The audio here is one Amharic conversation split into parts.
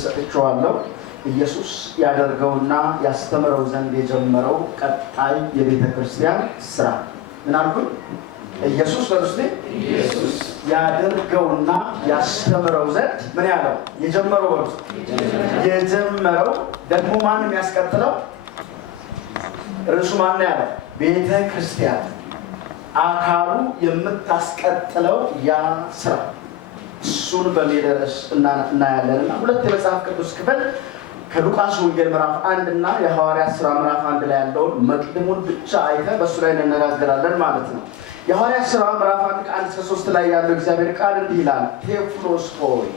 ሰጥቷለሁ ኢየሱስ ያደርገውና ያስተምረው ዘንድ የጀመረው ቀጣይ የቤተ ክርስቲያን ስራ ምን አልኩኝ? ኢየሱስ ኢየሱስ ያደርገውና ያስተምረው ዘንድ ምን ያለው የጀመረው የጀመረው ደግሞ ማንም ያስቀጥለው ርዕሱ ማን ያለው ቤተ ክርስቲያን አካሉ የምታስቀጥለው ያ ስራ እሱን በሚደርስ እናያለንና ሁለት የመጽሐፍ ቅዱስ ክፍል ከሉቃስ ወንጌል ምዕራፍ 1 እና የሐዋርያት ሥራ ምዕራፍ 1 ላይ ያለውን መቅድሙን ብቻ አይተን በሱ ላይ እንነጋገራለን ማለት ነው። የሐዋርያት ሥራ ምዕራፍ 1 ከ1 እስከ 3 ላይ ያለው እግዚአብሔር ቃል እንዲህ ይላል። ቴዎፍሎስ ሆይ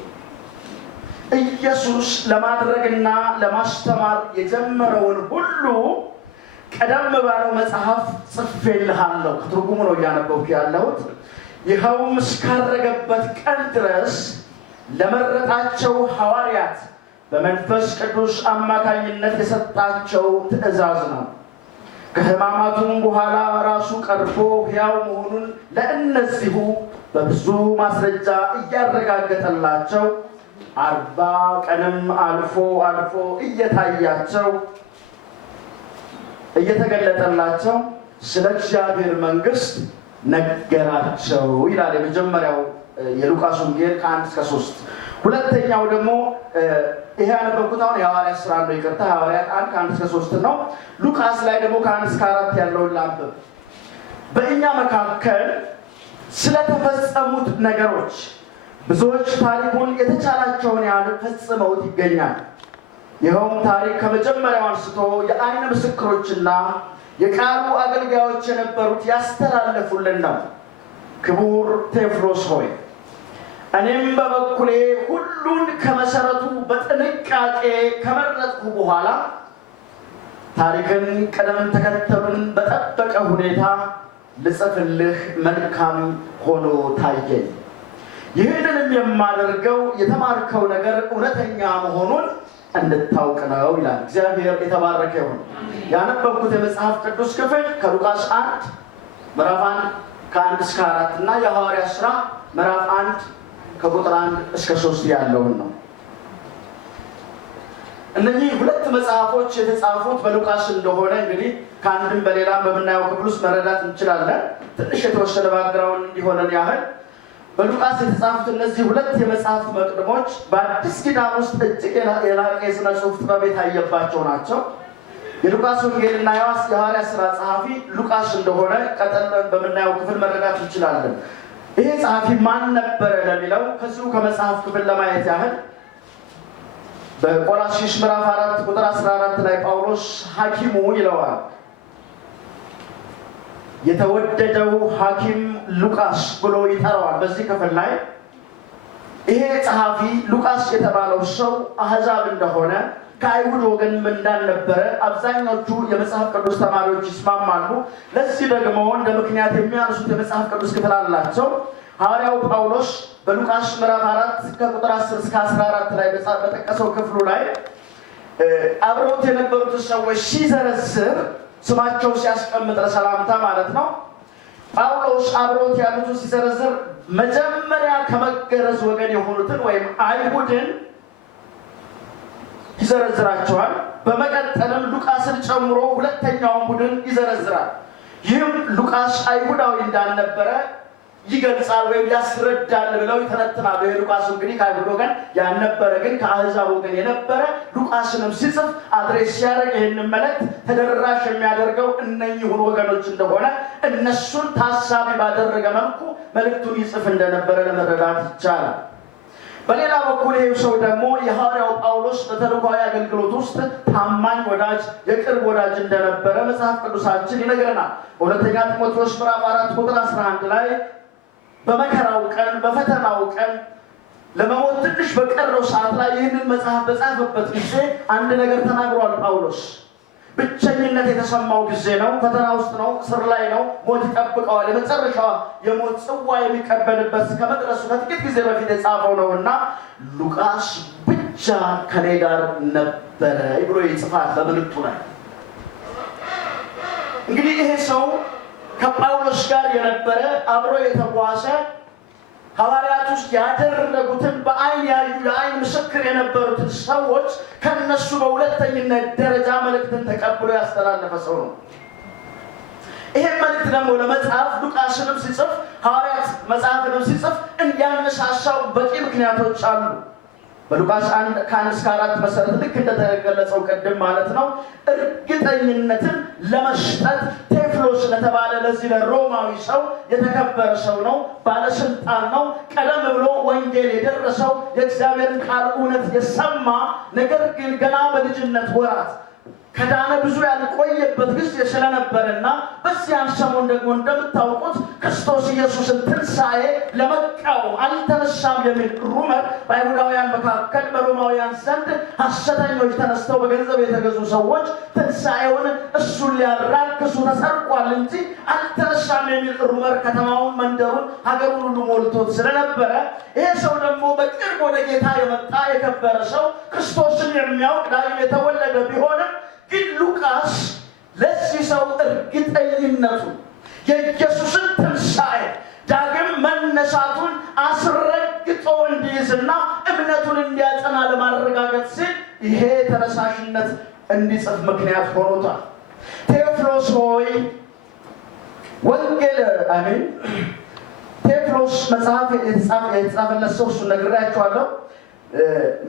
ኢየሱስ ለማድረግና ለማስተማር የጀመረውን ሁሉ ቀደም ባለው መጽሐፍ ጽፌልሃለሁ። ከትርጉሙ ነው እያነበብኩ ያለሁት። ይኸውም እስካረገበት ቀን ድረስ ለመረጣቸው ሐዋርያት በመንፈስ ቅዱስ አማካኝነት የሰጣቸው ትእዛዝ ነው። ከሕማማቱም በኋላ ራሱ ቀርቦ ሕያው መሆኑን ለእነዚሁ በብዙ ማስረጃ እያረጋገጠላቸው 40 ቀንም አልፎ እየታያቸው እየተገለጠላቸው ስለ እግዚአብሔር መንግሥት ነገራቸው ይላል። የመጀመሪያው የሉቃስ ወንጌል ከ1 እስከ 3። ሁለተኛው ደግሞ ይሄ ያነበብኩት አሁን የሐዋርያት ሥራ ነው። ይቅርታ ሐዋርያት 1 ከ1 እስከ 3 ነው። ሉቃስ ላይ ደግሞ ከ1 እስከ 4 ያለውን ላንብብ። በእኛ መካከል ስለተፈጸሙት ነገሮች ብዙዎች ታሪኩን የተቻላቸውን ያህል ፈጽመውት ይገኛል። ይኸውም ታሪክ ከመጀመሪያው አንስቶ የዓይን ምስክሮችና የቃሉ አገልጋዮች የነበሩት ያስተላለፉልን ነው። ክቡር ቴዎፍሎስ ሆይ እኔም በበኩሌ ሁሉን ከመሰረቱ በጥንቃቄ ከመረጥኩ በኋላ ታሪክን ቅደም ተከተሉን በጠበቀ ሁኔታ ልጽፍልህ መልካም ሆኖ ታየኝ። ይህንንም የማደርገው የተማርከው ነገር እውነተኛ መሆኑን እንድታውቅ ነው ይላል። እግዚአብሔር የተባረከ ይሁን። ያነበብኩት የመጽሐፍ ቅዱስ ክፍል ከሉቃስ 1 ምዕራፍ 1 ከ1 እስከ 4 እና የሐዋርያት ሥራ ምዕራፍ 1 ከቁጥር 1 እስከ 3 ያለውን ነው። እነዚህ ሁለት መጽሐፎች የተጻፉት በሉቃስ እንደሆነ እንግዲህ ከአንድም በሌላም በምናየው ክፍል ውስጥ መረዳት እንችላለን። ትንሽ የተወሰነ ባክግራውንድ እንዲሆነን ያህል በሉቃስ የተጻፉት እነዚህ ሁለት የመጽሐፍ መቅድሞች በአዲስ ኪዳን ውስጥ እጅግ የላቀ የሥነ ጽሑፍ ጥበብ የታየባቸው ናቸው። የሉቃስ ወንጌልና የሐዋርያት ሥራ ጸሐፊ ሉቃስ እንደሆነ ቀጠል በምናየው ክፍል መረዳት እንችላለን። ይሄ ጸሐፊ ማን ነበረ ለሚለው ከዚሁ ከመጽሐፍ ክፍል ለማየት ያህል በቆላስይስ ምዕራፍ 4 ቁጥር 14 ላይ ጳውሎስ ሐኪሙ ይለዋል። የተወደደው ሐኪም ሉቃስ ብሎ ይጠራዋል። በዚህ ክፍል ላይ ይሄ ጸሐፊ ሉቃስ የተባለው ሰው አሕዛብ እንደሆነ ከአይሁድ ወገንም እንዳልነበረ አብዛኞቹ የመጽሐፍ ቅዱስ ተማሪዎች ይስማማሉ። ለዚህ ደግሞ እንደ ምክንያት የሚያነሱት የመጽሐፍ ቅዱስ ክፍል አላቸው። ሐዋርያው ጳውሎስ በሉቃስ ምዕራፍ 4 ከቁጥር 10 እስከ 14 ላይ በጠቀሰው ክፍሉ ላይ አብረውት የነበሩት ሰዎች ሲዘረዝር ስማቸው ሲያስቀምጥ ለሰላምታ ማለት ነው። ጳውሎስ አብረውት ያሉትን ሲዘረዝር መጀመሪያ ከመገረዝ ወገን የሆኑትን ወይም አይሁድን ይዘረዝራቸዋል። በመቀጠልም ሉቃስን ጨምሮ ሁለተኛውን ቡድን ይዘረዝራል። ይህም ሉቃስ አይሁዳዊ እንዳልነበረ ይገልጻል ወይም ያስረዳል ብለው ይተነትናሉ። ይሄ ሉቃስ እንግዲህ ከአይሁድ ወገን ያልነበረ ግን ከአሕዛብ ወገን የነበረ ሉቃስንም ሲጽፍ አድሬስ ሲያደርግ ይህንን መልእክት ተደራሽ የሚያደርገው እነኚሁን ወገኖች እንደሆነ እነሱን ታሳቢ ባደረገ መልኩ መልእክቱን ይጽፍ እንደነበረ ለመረዳት ይቻላል። በሌላ በኩል ይህ ሰው ደግሞ የሐዋርያው ጳውሎስ በተልእኮአዊ አገልግሎት ውስጥ ታማኝ ወዳጅ፣ የቅርብ ወዳጅ እንደነበረ መጽሐፍ ቅዱሳችን ይነግረናል። በሁለተኛ ጢሞቴዎስ ምዕራፍ 4 ቁጥር 11 ላይ በመከራው ቀን በፈተናው ቀን ለመሞት ትንሽ በቀረው ሰዓት ላይ ይህንን መጽሐፍ በጻፈበት ጊዜ አንድ ነገር ተናግሯል ጳውሎስ። ብቸኝነት የተሰማው ጊዜ ነው። ፈተና ውስጥ ነው። እስር ላይ ነው። ሞት ይጠብቀዋል። የመጨረሻዋ የሞት ጽዋ የሚቀበልበት ከመድረሱ ከጥቂት ጊዜ በፊት የጻፈው ነው እና ሉቃስ ብቻ ከኔ ጋር ነበረ ብሎ ይጽፋል በምልክቱ ላይ። እንግዲህ ይሄ ሰው ከጳውሎስ ጋር የነበረ አብሮ የተጓዘ ሐዋርያት ውስጥ ያደረጉትን በአይን ያዩ የአይን ምስክር የነበሩትን ሰዎች ከነሱ በሁለተኝነት ደረጃ መልእክትን ተቀብሎ ያስተላለፈ ሰው ነው። ይሄን መልእክት ደግሞ ለመጻፍ ሉቃስንም ሲጽፍ ሐዋርያት መጽሐፍንም ሲጽፍ እንዲያነሳሳው በቂ ምክንያቶች አሉ። በሉቃስ 1:1-4 መሰረት ልክ እንደተገለጸው ቀደም ማለት ነው እርግጠኝነትን ለመስጠት ቴዎፍሎስ ለተባለ ለዚህ ለሮማዊ ሰው የተከበረ ሰው ነው፣ ባለስልጣን ነው። ቀደም ብሎ ወንጌል የደረሰው የእግዚአብሔርን ቃል እውነት የሰማ ነገር ግን ገና በልጅነት ወራት ከዳነ ብዙ ያልቆየበት ጊዜ ስለነበረና በዚያን ሰሞን ደግሞ እንደምታውቁት ክርስቶስ ኢየሱስን ትንሣኤ ለመቃወም አልተነሳም የሚል ሩመር በአይሁዳውያን መካከል በሮማውያን ዘንድ ሐሰተኞች ተነስተው በገንዘብ የተገዙ ሰዎች ትንሣኤውን እሱን ሊያራክሱ ተሰርቋል እንጂ አልተነሳም የሚል ሩመር ከተማውን፣ መንደሩን፣ ሀገሩን ሁሉ ሞልቶት ስለነበረ ይሄ ሰው ደግሞ በቅርብ ወደ ጌታ የመጣ የከበረ ሰው ክርስቶስን የሚያውቅ ዳግም የተወለደ ቢሆንም ግን ሉቃስ ለዚህ ሰው እርግጠኝነቱን የኢየሱስን ትንሣኤ ዳግም መነሳቱን አስረግጦ እንዲይዝና እምነቱን እንዲያጸና ለማረጋገጥ ሲል ይሄ ተነሳሽነት እንዲጽፍ ምክንያት ሆኖታል። ቴዎፍሎስ ሆይ ወንጌል አሜን። ቴዎፍሎስ መጽሐፍ የተጻፈለት ሰው እሱን ነግሬያቸዋለሁ።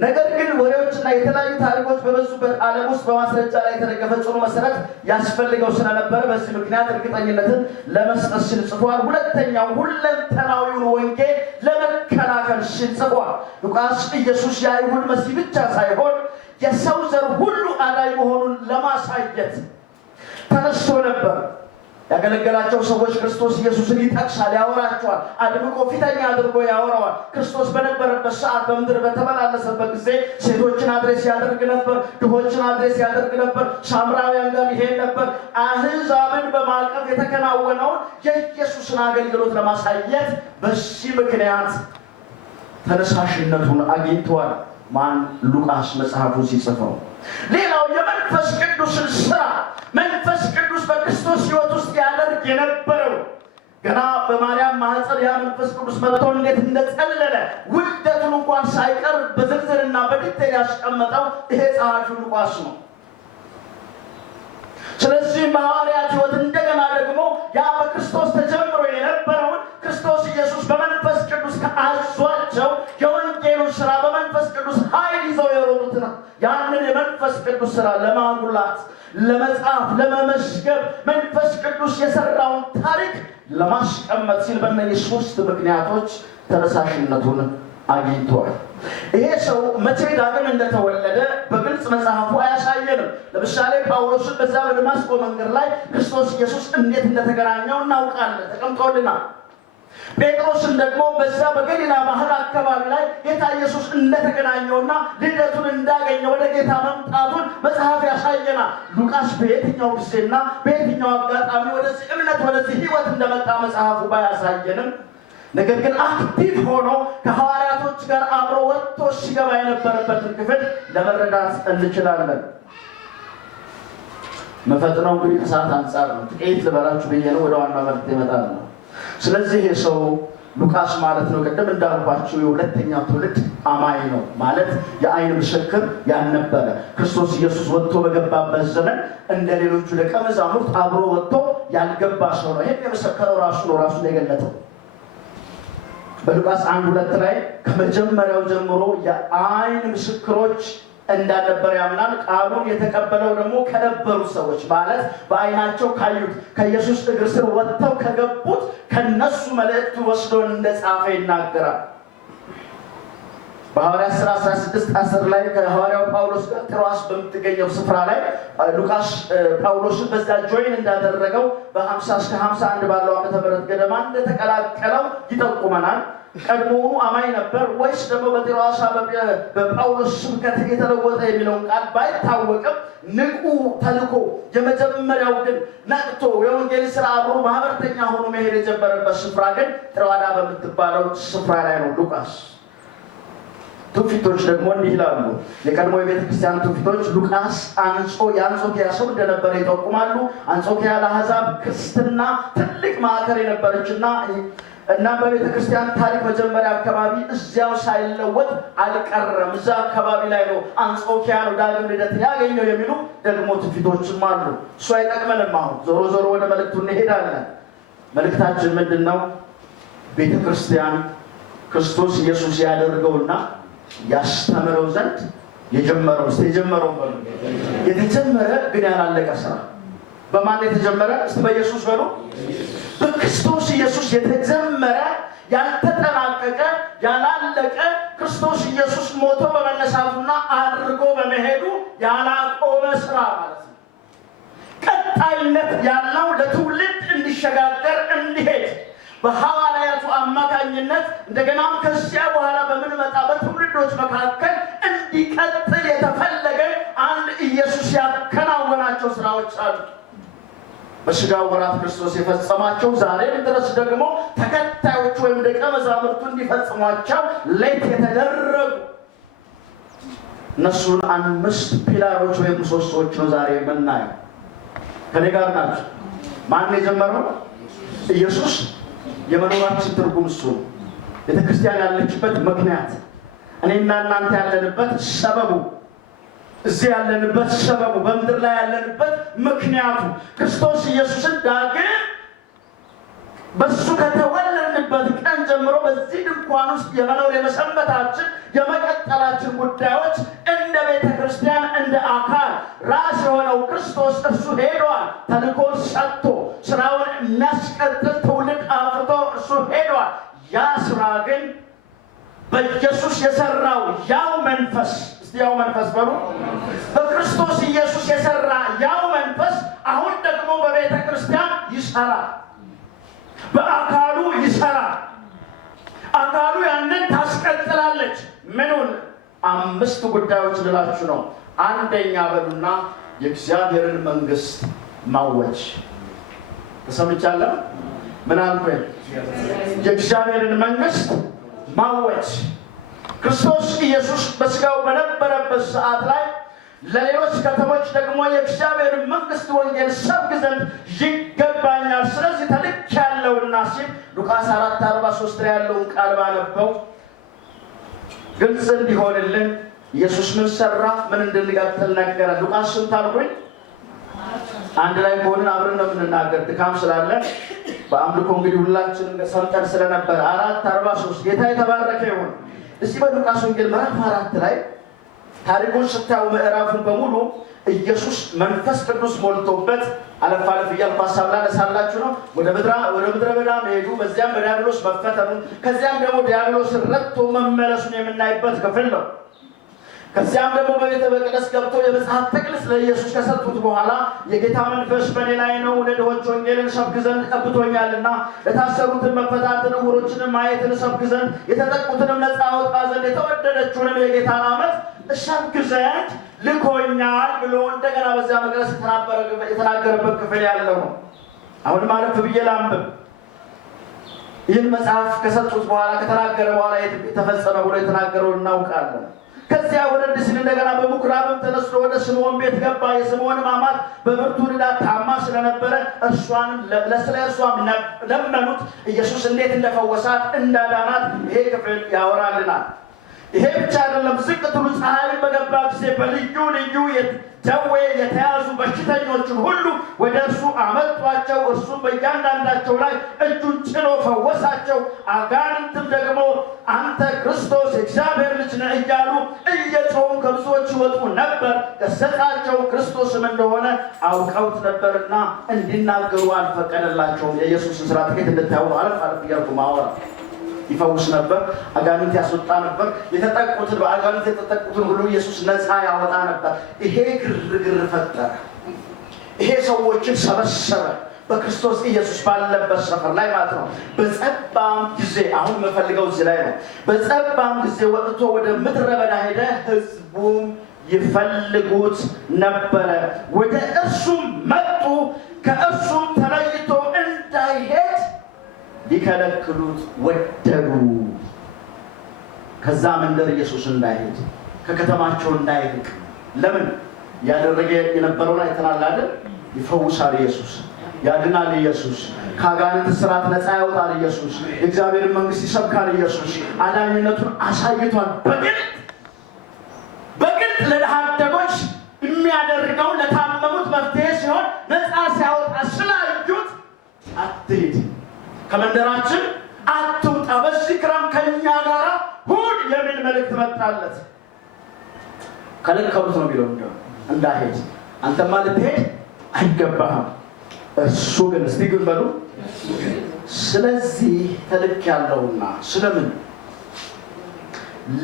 ነገር ግን ወሬዎችና የተለያዩ ታሪኮች በበዙበት ዓለም ውስጥ በማስረጃ ላይ የተደገፈ ጽኑ መሰረት ያስፈልገው ስለነበረ በዚህ ምክንያት እርግጠኝነትን ለመስጠት ሲል ጽፏል። ሁለተኛው ሁለንተናዊውን ወንጌል ለመከላከል ሲል ጽፏል። ሉቃስ ኢየሱስ የአይሁድ መሲህ ብቻ ሳይሆን የሰው ዘር ሁሉ አዳኝ መሆኑን ለማሳየት ተነስቶ ነበር። ያገለገላቸው ሰዎች ክርስቶስ ኢየሱስን ይጠቅሳል፣ ያወራቸዋል፣ አድምቆ ፊተኛ አድርጎ ያወራዋል። ክርስቶስ በነበረበት ሰዓት በምድር በተመላለሰበት ጊዜ ሴቶችን አድሬስ ያደርግ ነበር፣ ድሆችን አድሬስ ያደርግ ነበር፣ ሳምራውያን ጋር ይሄድ ነበር። አሕዛብን በማቀፍ የተከናወነውን የኢየሱስን አገልግሎት ለማሳየት በዚህ ምክንያት ተነሳሽነቱን አግኝተዋል። ማን? ሉቃስ መጽሐፉን ሲጽፈው። ሌላው የመንፈስ ቅዱስን ስራ መንፈስ ቅዱስ በክርስቶስ ሕይወት ውስጥ ያደርግ የነበረው ገና በማርያም ማህፀን ያ መንፈስ ቅዱስ መጥቶ እንዴት እንደጸለለ ውልደቱን እንኳን ሳይቀር በዝርዝርና በዲቴል ያስቀመጠው ይሄ ጸሐፊው ሉቃስ ነው። ስለዚህ በሐዋርያት ሕይወት እንደገና ደግሞ ያ በክርስቶስ ተጀምሮ የነበረውን ክርስቶስ ኢየሱስ በመንፈስ ቅዱስ ከአዟቸው የወንጌሉን ስራ በመንፈስ ቅዱስ ኃይል ይዘው የሮጡትን ያንን የመንፈስ ቅዱስ ስራ ለማጉላት፣ ለመጻፍ፣ ለመመስገብ መንፈስ ቅዱስ የሰራውን ታሪክ ለማስቀመጥ ሲል በእነዚህ ሶስት ምክንያቶች ተነሳሽነቱን አግኝቷል። ይሄ ሰው መቼ ዳግም እንደተወለደ በግልጽ መጽሐፉ አያሳየንም። ለምሳሌ ጳውሎስን በዛ በደማስቆ መንገድ ላይ ክርስቶስ ኢየሱስ እንዴት እንደተገናኘው እናውቃለን፣ ተቀምጦልናል። ጴጥሮስን ደግሞ በዛ በገሊላ ባህር አካባቢ ላይ ጌታ ኢየሱስ እንደተገናኘውና ልደቱን እንዳገኘ ወደ ጌታ መምጣቱን መጽሐፍ ያሳየናል። ሉቃስ በየትኛው ጊዜና በየትኛው አጋጣሚ ወደዚህ እምነት ወደዚህ ሕይወት እንደመጣ መጽሐፉ ባያሳየንም ነገር ግን አክቲቭ ሆኖ ከሐዋርያቶች ጋር አብሮ ወጥቶ ሲገባ የነበረበትን ክፍል ለመረዳት እንችላለን። መፈጥነው እንግዲህ ከሰዓት አንጻር ነው፣ ጥቂት ልበላችሁ ብዬ ነው። ወደ ዋና መልዕክት ይመጣል ነው። ስለዚህ የሰው ሉቃስ ማለት ነው ቅድም እንዳልኳችሁ የሁለተኛው ትውልድ አማኝ ነው ማለት የአይን ምስክር ያልነበረ ክርስቶስ ኢየሱስ ወጥቶ በገባበት ዘመን እንደ ሌሎቹ ደቀ መዛሙርት አብሮ ወጥቶ ያልገባ ሰው ነው። ይሄን የመሰከረው ራሱ ነው፣ ራሱ የገለጠው በሉቃስ 1:2 ላይ ከመጀመሪያው ጀምሮ የአይን ምስክሮች እንዳልነበረ ያምናል። ቃሉን የተቀበለው ደግሞ ከነበሩት ሰዎች ማለት በአይናቸው ካዩት ከኢየሱስ እግር ስር ወጥተው ከገቡት ከነሱ መልእክቱ ወስዶ እንደጻፈ ይናገራል። በሐዋርያት ሥራ 16:10 ላይ ከሐዋርያው ጳውሎስ ጋር ጢሮአስ በምትገኘው ስፍራ ላይ ሉቃስ ጳውሎስን በዛ ጆይን እንዳደረገው በ50 እስከ 51 ባለው ዓመተ ምህረት ገደማ እንደተቀላቀለው ይጠቁመናል። ቀድሞውኑ አማኝ ነበር ወይስ ደግሞ በጢሮአስ በጳውሎስ ስብከት የተለወጠ የሚለውን ቃል ባይታወቅም ንቁ ተልኮ የመጀመሪያው ግን ነቅቶ የወንጌል ስራ አብሮ ማህበርተኛ ሆኖ መሄድ የጀመረበት ስፍራ ግን ጥሮአዳ በምትባለው ስፍራ ላይ ነው። ሉቃስ ትውፊቶች ደግሞ እንዲህ ይላሉ። የቀድሞ የቤተ ክርስቲያን ትውፊቶች ሉቃስ የአንጾኪያ ሰው እንደነበረ ይጠቁማሉ። አንጾኪያ ለአሕዛብ ክርስትና ትልቅ ማዕከል የነበረችና እና በቤተ ክርስቲያን ታሪክ መጀመሪያ አካባቢ እዚያው ሳይለወጥ አልቀረም። እዛ አካባቢ ላይ ነው አንጾኪያ ነው ዳግም ልደት ያገኘው የሚሉ ደግሞ ትውፊቶችም አሉ። እሱ አይጠቅመንም። አሁን ዞሮ ዞሮ ወደ መልእክቱ እንሄዳለን። መልእክታችን ምንድነው? ቤተ ክርስቲያን ክርስቶስ ኢየሱስ ያደርገውና ያስተምረው ዘንድ የጀመረው የተጀመረ ግን ያላለቀ ስራ በማን የተጀመረ? እስቲ በኢየሱስ በሉ። በክርስቶስ ኢየሱስ የተጀመረ ያልተጠናቀቀ ያላለቀ ክርስቶስ ኢየሱስ ሞቶ በመነሳቱና አድርጎ በመሄዱ ያላቆመ ስራ ማለት ነው። ቀጣይነት ያለው ለትውልድ እንዲሸጋገር እንዲሄድ በሐዋርያቱ አማካኝነት እንደገናም ከዚያ በኋላ በምንመጣ በትውልዶች መካከል እንዲቀጥል የተፈለገ አንድ ኢየሱስ ያከናወናቸው ስራዎች አሉ። በሥጋው ወራት ክርስቶስ የፈጸማቸው ዛሬም ድረስ ደግሞ ተከታዮቹ ወይም ደቀ መዛሙርቱ እንዲፈጽሟቸው ሌት የተደረጉ እነሱን 5 ፒላሮች ወይም ምሰሶዎች ነው ዛሬ የምናየው። ከኔ ጋር ናቸው። ማን የጀመረው? ኢየሱስ። የመኖራችን ትርጉም እሱ ነው። ቤተክርስቲያን ያለችበት ምክንያት፣ እኔና እናንተ ያለንበት ሰበቡ፣ እዚህ ያለንበት ሰበቡ፣ በምድር ላይ ያለንበት ምክንያቱ ክርስቶስ ኢየሱስን ዳግም በሱ ከተወለድንበት ቀን ጀምሮ በዚህ ድንኳን ውስጥ የመኖር የመሰንበታችን የመቀጠላችን ጉዳዮች እንደ ቤተ ክርስቲያን እንደ አካል ራስ የሆነው ክርስቶስ እርሱ ሄዷል። ተልእኮን ሰጥቶ ስራውን የሚያስቀጥል ትውልድ አፍርቶ እርሱ ሄዷል። ያ ስራ ግን በኢየሱስ የሰራው ያው መንፈስ፣ እስቲ ያው መንፈስ በሉ። በክርስቶስ ኢየሱስ የሰራ ያው መንፈስ አሁን ደግሞ በቤተ ክርስቲያን ይሰራል። በአካሉ ይሰራል። አካሉ ያንን ታስቀጥላለች። ምኑን? 5 ጉዳዮች ልላችሁ ነው። አንደኛ በሉና የእግዚአብሔርን መንግስት ማወጅ። ተሰምቻለሁ። ምን አልኩኝ? የእግዚአብሔርን መንግስት ማወጅ። ክርስቶስ ኢየሱስ በሥጋው በነበረበት ሰዓት ላይ ለሌሎች ከተሞች ደግሞ የእግዚአብሔር መንግስት ወንጌል ሰብክ ዘንድ ይገባኛል፣ ስለዚህ ተልኬያለሁና ሲል ሉቃስ 4:43 ላይ ያለውን ቃል ባነበው ግልጽ እንዲሆንልን ኢየሱስ ምን ሰራ፣ ምን እንድንቀጥል ነገረ። ሉቃስ ስንት አልኩኝ? አንድ ላይ ከሆንን አብረን ነው የምንናገር፣ ድካም ስላለ በአምልኮ እንግዲህ ሁላችንም ሰምተን ስለነበረ 4:43 ጌታ የተባረከ ይሁን። እስቲ በሉቃስ ወንጌል ምዕራፍ 4 ላይ ታሪኩን ስታዩ ምዕራፉን በሙሉ ኢየሱስ መንፈስ ቅዱስ ሞልቶበት አለፍ አለፍ እያልኩ ሀሳብ ላነሳላችሁ ነው። ወደ ምድረ በዳ መሄዱ፣ በዚያም በዲያብሎስ መፈተኑን፣ ከዚያም ደግሞ ዲያብሎስን ረድቶ መመለሱን የምናይበት ክፍል ነው። ከዚያም ደግሞ በቤተ መቅደስ ገብቶ የመጽሐፍ ጥቅልል ለኢየሱስ ከሰጡት በኋላ የጌታ መንፈስ በእኔ ላይ ነው፣ ለድሆች ወንጌልን ሰብክ ዘንድ ቀብቶኛልና፣ ለታሰሩትን መፈታትን፣ ዕውሮችንም ማየትን ሰብክ ዘንድ፣ የተጠቁትንም ነፃ አወጣ ዘንድ፣ የተወደደችውንም የጌታን ዓመት እሰብክ ዘንድ ልኮኛል ብሎ እንደገና በዚያ መቅደስ የተናገረበት ክፍል ያለው ነው። አሁን ማለፍ ብዬ ላንብብ። ይህን መጽሐፍ ከሰጡት በኋላ ከተናገረ በኋላ የተፈጸመ ብሎ የተናገረውን እናውቃለን። ከዚያ ወረድ ሲል እንደገና በምኩራብም ተነስቶ ወደ ስምዖን ቤት ገባ። የስምዖንም አማት በብርቱ ንዳድ ታማ ስለነበረ እርሷም ለመኑት። ኢየሱስ እንዴት እንደፈወሳት እንዳዳናት ይሄ ክፍል ያወራልናል። ይሄ ብቻ አይደለም። ዝቅትሉ ፀሐይን በገባ ጊዜ በልዩ ልዩ ደዌ የተያዙ በሽተኞችን ሁሉ ወደ እርሱ አመጧቸው። እርሱም በእያንዳንዳቸው ላይ እጁን ጭኖ ፈወሳቸው። አጋንንትም ደግሞ አንተ ክርስቶስ የእግዚአብሔር ልጅ ነህ እያሉ እየጮሁ ከብዙዎች ይወጡ ነበር። ገሰጻቸው፣ ክርስቶስም እንደሆነ አውቀውት ነበርና እንዲናገሩ አልፈቀደላቸውም። የኢየሱስን ስራ ጥቂት እንድታዩ አለፍ አለፍ እያልኩ ማወራ። ይፈውስ ነበር፣ አጋንንት ያስወጣ ነበር። የተጠቁትን በአጋንንት የተጠቁትን ሁሉ ኢየሱስ ነፃ ያወጣ ነበር። ይሄ ግርግር ፈጠረ። ይሄ ሰዎችን ሰበሰበ በክርስቶስ ኢየሱስ ባለበት ሰፈር ላይ ማለት ነው። በጸባም ጊዜ አሁን የምፈልገው እዚህ ላይ ነው። በጸባም ጊዜ ወጥቶ ወደ ምድረ በዳ ሄደ። ሕዝቡም ይፈልጉት ነበረ። ወደ እርሱም መጡ። ከእርሱም ተለይቶ እንዳይሄድ ሊከለክሉት ወደዱ። ከዛ መንደር ኢየሱስ እንዳይሄድ፣ ከከተማቸው እንዳይርቅ። ለምን? ያደረገ የነበረውን አይተናል አይደል? ይፈውሳል ኢየሱስ፣ ያድናል ኢየሱስ፣ ከአጋንንት እስራት ነፃ ያወጣል ኢየሱስ። የእግዚአብሔርን መንግስት ይሰብካል ኢየሱስ። አዳኝነቱን አሳይቷል። በግልጥ ለድሃ አደጎች የሚያደርገው ለታመሙት መፍትሄ ሲሆን ነፃ ሲያወጣ ስላዩት አትሂድ፣ ከመንደራችን አትውጣ፣ በዚህ ክረም ከእኛ ጋር ሁን የሚል መልእክት መጣለት። ከለከሉት ነው የሚለው እንዳሄድ። አንተማ ልትሄድ አይገባህም። እሱ ግን እስቲ ግን በሉ ስለዚህ ተልክ ያለውና ስለምን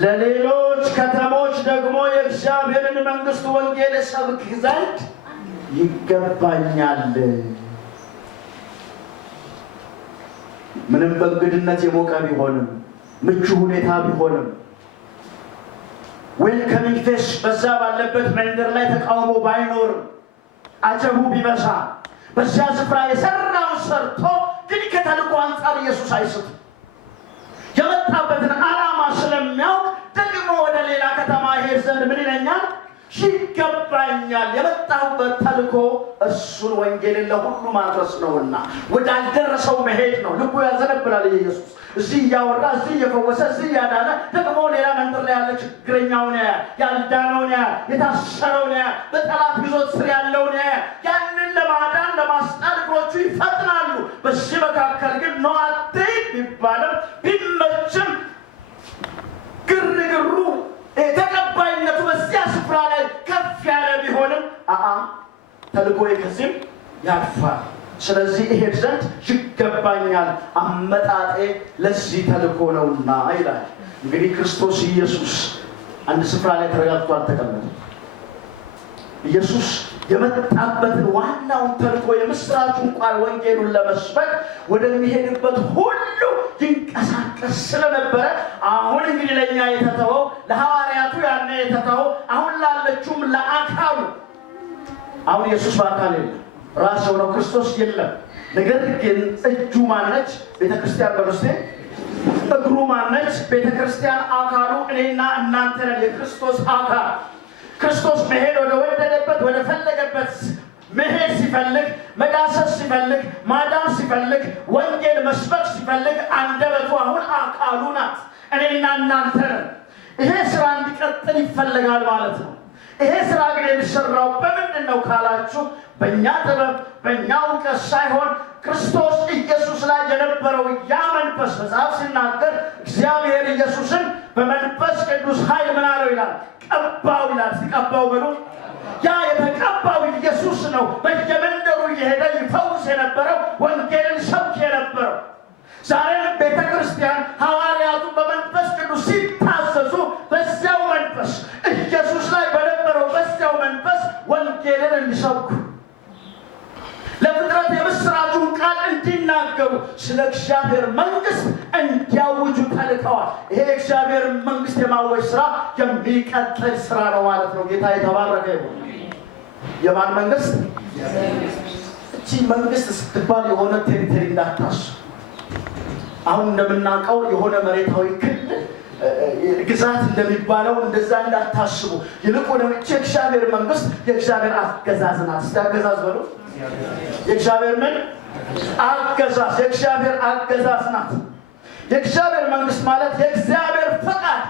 ለሌሎች ከተሞች ደግሞ የእግዚአብሔርን መንግስት ወንጌል ሰብክ ዘንድ ይገባኛል። ምንም በእንግድነት የሞቀ ቢሆንም ምቹ ሁኔታ ቢሆንም ዌልከሚንግ ፌስ በዛ ባለበት መንደር ላይ ተቃውሞ ባይኖርም አጀቡ ቢበዛ በዚያ ስፍራ የሰራውን ሰርቶ ግን ከተልእኮ አንጻር ኢየሱስ አይስትም። የመጣበትን ዓላማ ስለሚያውቅ ደግሞ ወደ ሌላ ከተማ ሄድ ዘንድ ምን ይለኛል? ይገባኛል። የመጣሁበት ተልእኮ እሱን ወንጌልን ለሁሉ ማድረስ ነውና ወዳልደረሰው መሄድ ነው። ልቡ ያዘነብላል ኢየሱስ። እዚህ እያወራ እዚህ እየፈወሰ እዚህ እያዳነ ደግሞ ሌላ መንደር ላይ ያለ ችግረኛውን ያያል፣ ያልዳነውን ያያል፣ የታሰረውን ያያል፣ በጠላት ግዞት ስር ያለውን ያያል። ያንን ለማዳን ለማስጣል እግሮቹ ይፈጥናሉ። በዚህ መካከል ግን ነው አትሂድ ቢባልም ቢመችም ግርግሩ ተቀባይነቱ በዚያ ስፍራ ላይ ከፍ ያለ ቢሆንም ተልእኮዬ ከዚህም ያልፋል። ስለዚህ እሄድ ዘንድ ይገባኛል፣ አመጣጤ ለዚህ ተልእኮ ነውና ይላል። እንግዲህ ክርስቶስ ኢየሱስ አንድ ስፍራ ላይ ተረጋግቶ አልተቀመጠም። ኢየሱስ የመጣበትን ዋናውን ተልእኮ የምስራቹን ቃል ወንጌሉን ለመስበክ ወደሚሄድበት ሁሉ ይንቀሳቀስ ስለነበረ አሁን እንግዲህ ለእኛ የተተወው ለሐዋርያቱ ያኔ የተተወው አሁን ላለችውም ለአካሉ። አሁን ኢየሱስ በአካል የለም፣ ራስ የሆነው ክርስቶስ የለም። ነገር ግን እጁ ማነች? ቤተክርስቲያን በርስቴ እግሩ ማነች? ቤተክርስቲያን አካሉ እኔና እናንተ ነን፣ የክርስቶስ አካል። ክርስቶስ መሄድ ወደ ወደደበት ወደ ፈለገበት መሄድ ሲፈልግ፣ መዳሰስ ሲፈልግ፣ ማዳን ሲፈልግ፣ ወንጌል መስበክ ሲፈልግ አንደበቱ አሁን አካሉ ናት፣ እኔና እናንተ ነን። ይሄ ስራ እንዲቀጥል ይፈልጋል ማለት ነው። ይሄ ስራ ግን የሚሰራው በምንድን ነው ካላችሁ፣ በእኛ ጥበብ በእኛ እውቀት ሳይሆን ክርስቶስ ኢየሱስ ላይ የነበረው ያ መንፈስ መጽሐፍ ሲናገር እግዚአብሔር ኢየሱስን በመንፈስ ቅዱስ ኃይል ምን አለው ይላል? ቀባው ይላል። ሲቀባው ብሎ ያ የተቀባው ኢየሱስ ነው በየመንደሩ እየሄደ ይፈውስ የነበረው፣ ወንጌልን ሰብክ የነበረው። ዛሬም ቤተ ክርስቲያን ሐዋርያቱ በመንፈስ ቅዱስ ሲታዘዙ በዚያው መንፈስ ኢየሱስ ላይ በነበረው በዚያው መንፈስ ወንጌልን እንዲሰብኩ ለፍጥረት የምስራቹን ቃል እንዲናገሩ ስለ እግዚአብሔር መንግስት እንዲያውጁ ተልከዋል። ይሄ እግዚአብሔር መንግስት የማወጅ ስራ የሚቀጥል ስራ ነው ማለት ነው። ጌታ የተባረከ ይሁን። የማን መንግስት? እቺ መንግስት ስትባል የሆነ ቴሪቶሪ እንዳታስቡ። አሁን እንደምናውቀው የሆነ መሬታዊ ክልል ግዛት እንደሚባለው እንደዛ እንዳታስቡ። ይልቁንም እቺ የእግዚአብሔር መንግስት የእግዚአብሔር አገዛዝ ናት። እስቲ አገዛዝ በሉ። የእግዚአብሔር ምን አገዛዝ? የእግዚአብሔር አገዛዝ ናት። የእግዚአብሔር መንግስት ማለት የእግዚአብሔር ፈቃድ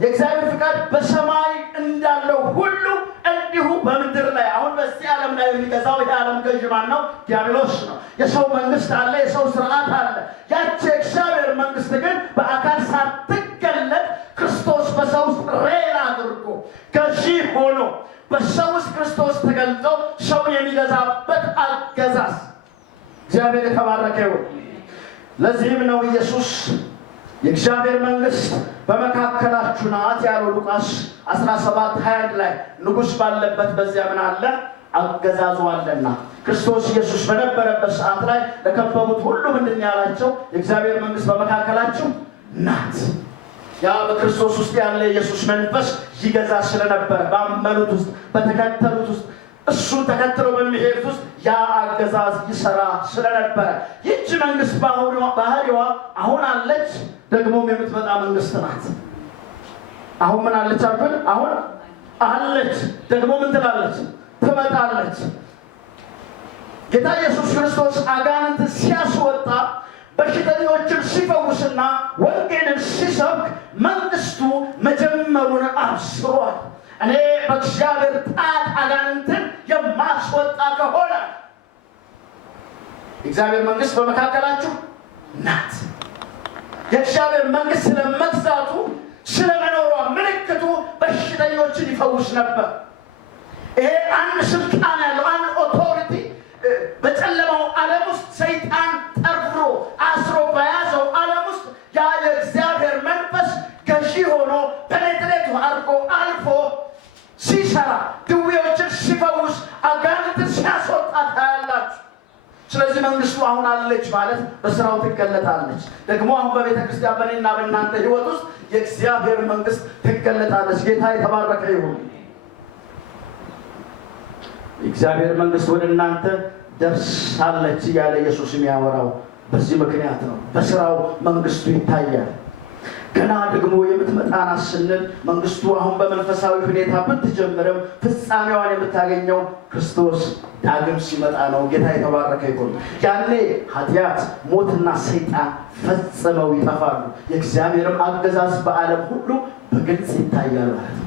የእግዚአብሔር ፈቃድ በሰማይ እንዳለው ሁሉ እንዲሁ በምድር ላይ አሁን በዚህ ዓለም ላይ የሚገዛው የዓለም ገዥ ማን ነው? ዲያብሎስ ነው። የሰው መንግስት አለ፣ የሰው ስርዓት አለ። ያቺ የእግዚአብሔር መንግስት ግን በአካል ሳትገለጥ ክርስቶስ በሰው ውስጥ ሬል አድርጎ ገዢ ሆኖ በሰው ውስጥ ክርስቶስ ተገልጦ ሰው የሚገዛበት አገዛዝ። እግዚአብሔር የተባረከ ይሁን። ለዚህም ነው ኢየሱስ የእግዚአብሔር መንግስት በመካከላችሁ ናት ያለው ሉቃስ 17:21 ላይ ንጉሥ ባለበት በዚያ ምን አለ? አገዛዙ አለና። ክርስቶስ ኢየሱስ በነበረበት ሰዓት ላይ ለከበቡት ሁሉ ምንድን ያላቸው? የእግዚአብሔር መንግስት በመካከላችሁ ናት። ያ በክርስቶስ ውስጥ ያለ ኢየሱስ መንፈስ ይገዛ ስለነበረ ባመኑት ውስጥ በተከተሉት ውስጥ እሱን ተከትለው በሚሄዱት ውስጥ ያ አገዛዝ ይሰራ ስለነበረ ይህች መንግስት ባህሪዋ አሁን አለች፣ ደግሞም የምትመጣ መንግስት ናት። አሁን ምን አለች አልኩኝ? አሁን አለች፣ ደግሞ ምን ትላለች? ትመጣለች። ጌታ ኢየሱስ ክርስቶስ አጋንንት ሲያስወጣ በሽተኞችን ሲፈውስና ወንጌልን ሲሰብክ መንግስቱ መጀመሩን አብስሯል። እኔ በእግዚአብሔር ጣት አጋንንትን የማስወጣ ከሆነ እግዚአብሔር መንግስት በመካከላችሁ ናት። የእግዚአብሔር መንግስት ስለመግዛቱ ስለመኖሯ ምልክቱ በሽተኞችን ይፈውስ ነበር። ይሄ አንድ ስልጣን ያለው አንድ ኦቶሪቲ በጨለማው ዓለም ውስጥ ሰይጣን ጠርፍሮ አስሮ በያዘው ዓለም ውስጥ ያ የእግዚአብሔር መንፈስ ገዢ ሆኖ ፔኔትሬት አድርጎ አልፎ ሲሰራ ድዌዎችን ሲፈውስ አጋንንትን ሲያስወጣ ታያላችሁ። ስለዚህ መንግስቱ አሁን አለች ማለት በስራው ትገለጣለች። ደግሞ አሁን በቤተ ክርስቲያን በእኔና በእናንተ ህይወት ውስጥ የእግዚአብሔር መንግስት ትገለጣለች። ጌታ የተባረከ ይሁን። የእግዚአብሔር መንግስት ወደ እናንተ ደርሳለች እያለ ኢየሱስ የሚያወራው በዚህ ምክንያት ነው። በስራው መንግስቱ ይታያል። ገና ደግሞ የምትመጣና ስንል መንግስቱ አሁን በመንፈሳዊ ሁኔታ ብትጀምርም ፍጻሜዋን የምታገኘው ክርስቶስ ዳግም ሲመጣ ነው። ጌታ የተባረከ ይሁን። ያኔ ኃጢአት፣ ሞትና ሰይጣን ፈጽመው ይጠፋሉ። የእግዚአብሔርም አገዛዝ በዓለም ሁሉ በግልጽ ይታያል ማለት ነው።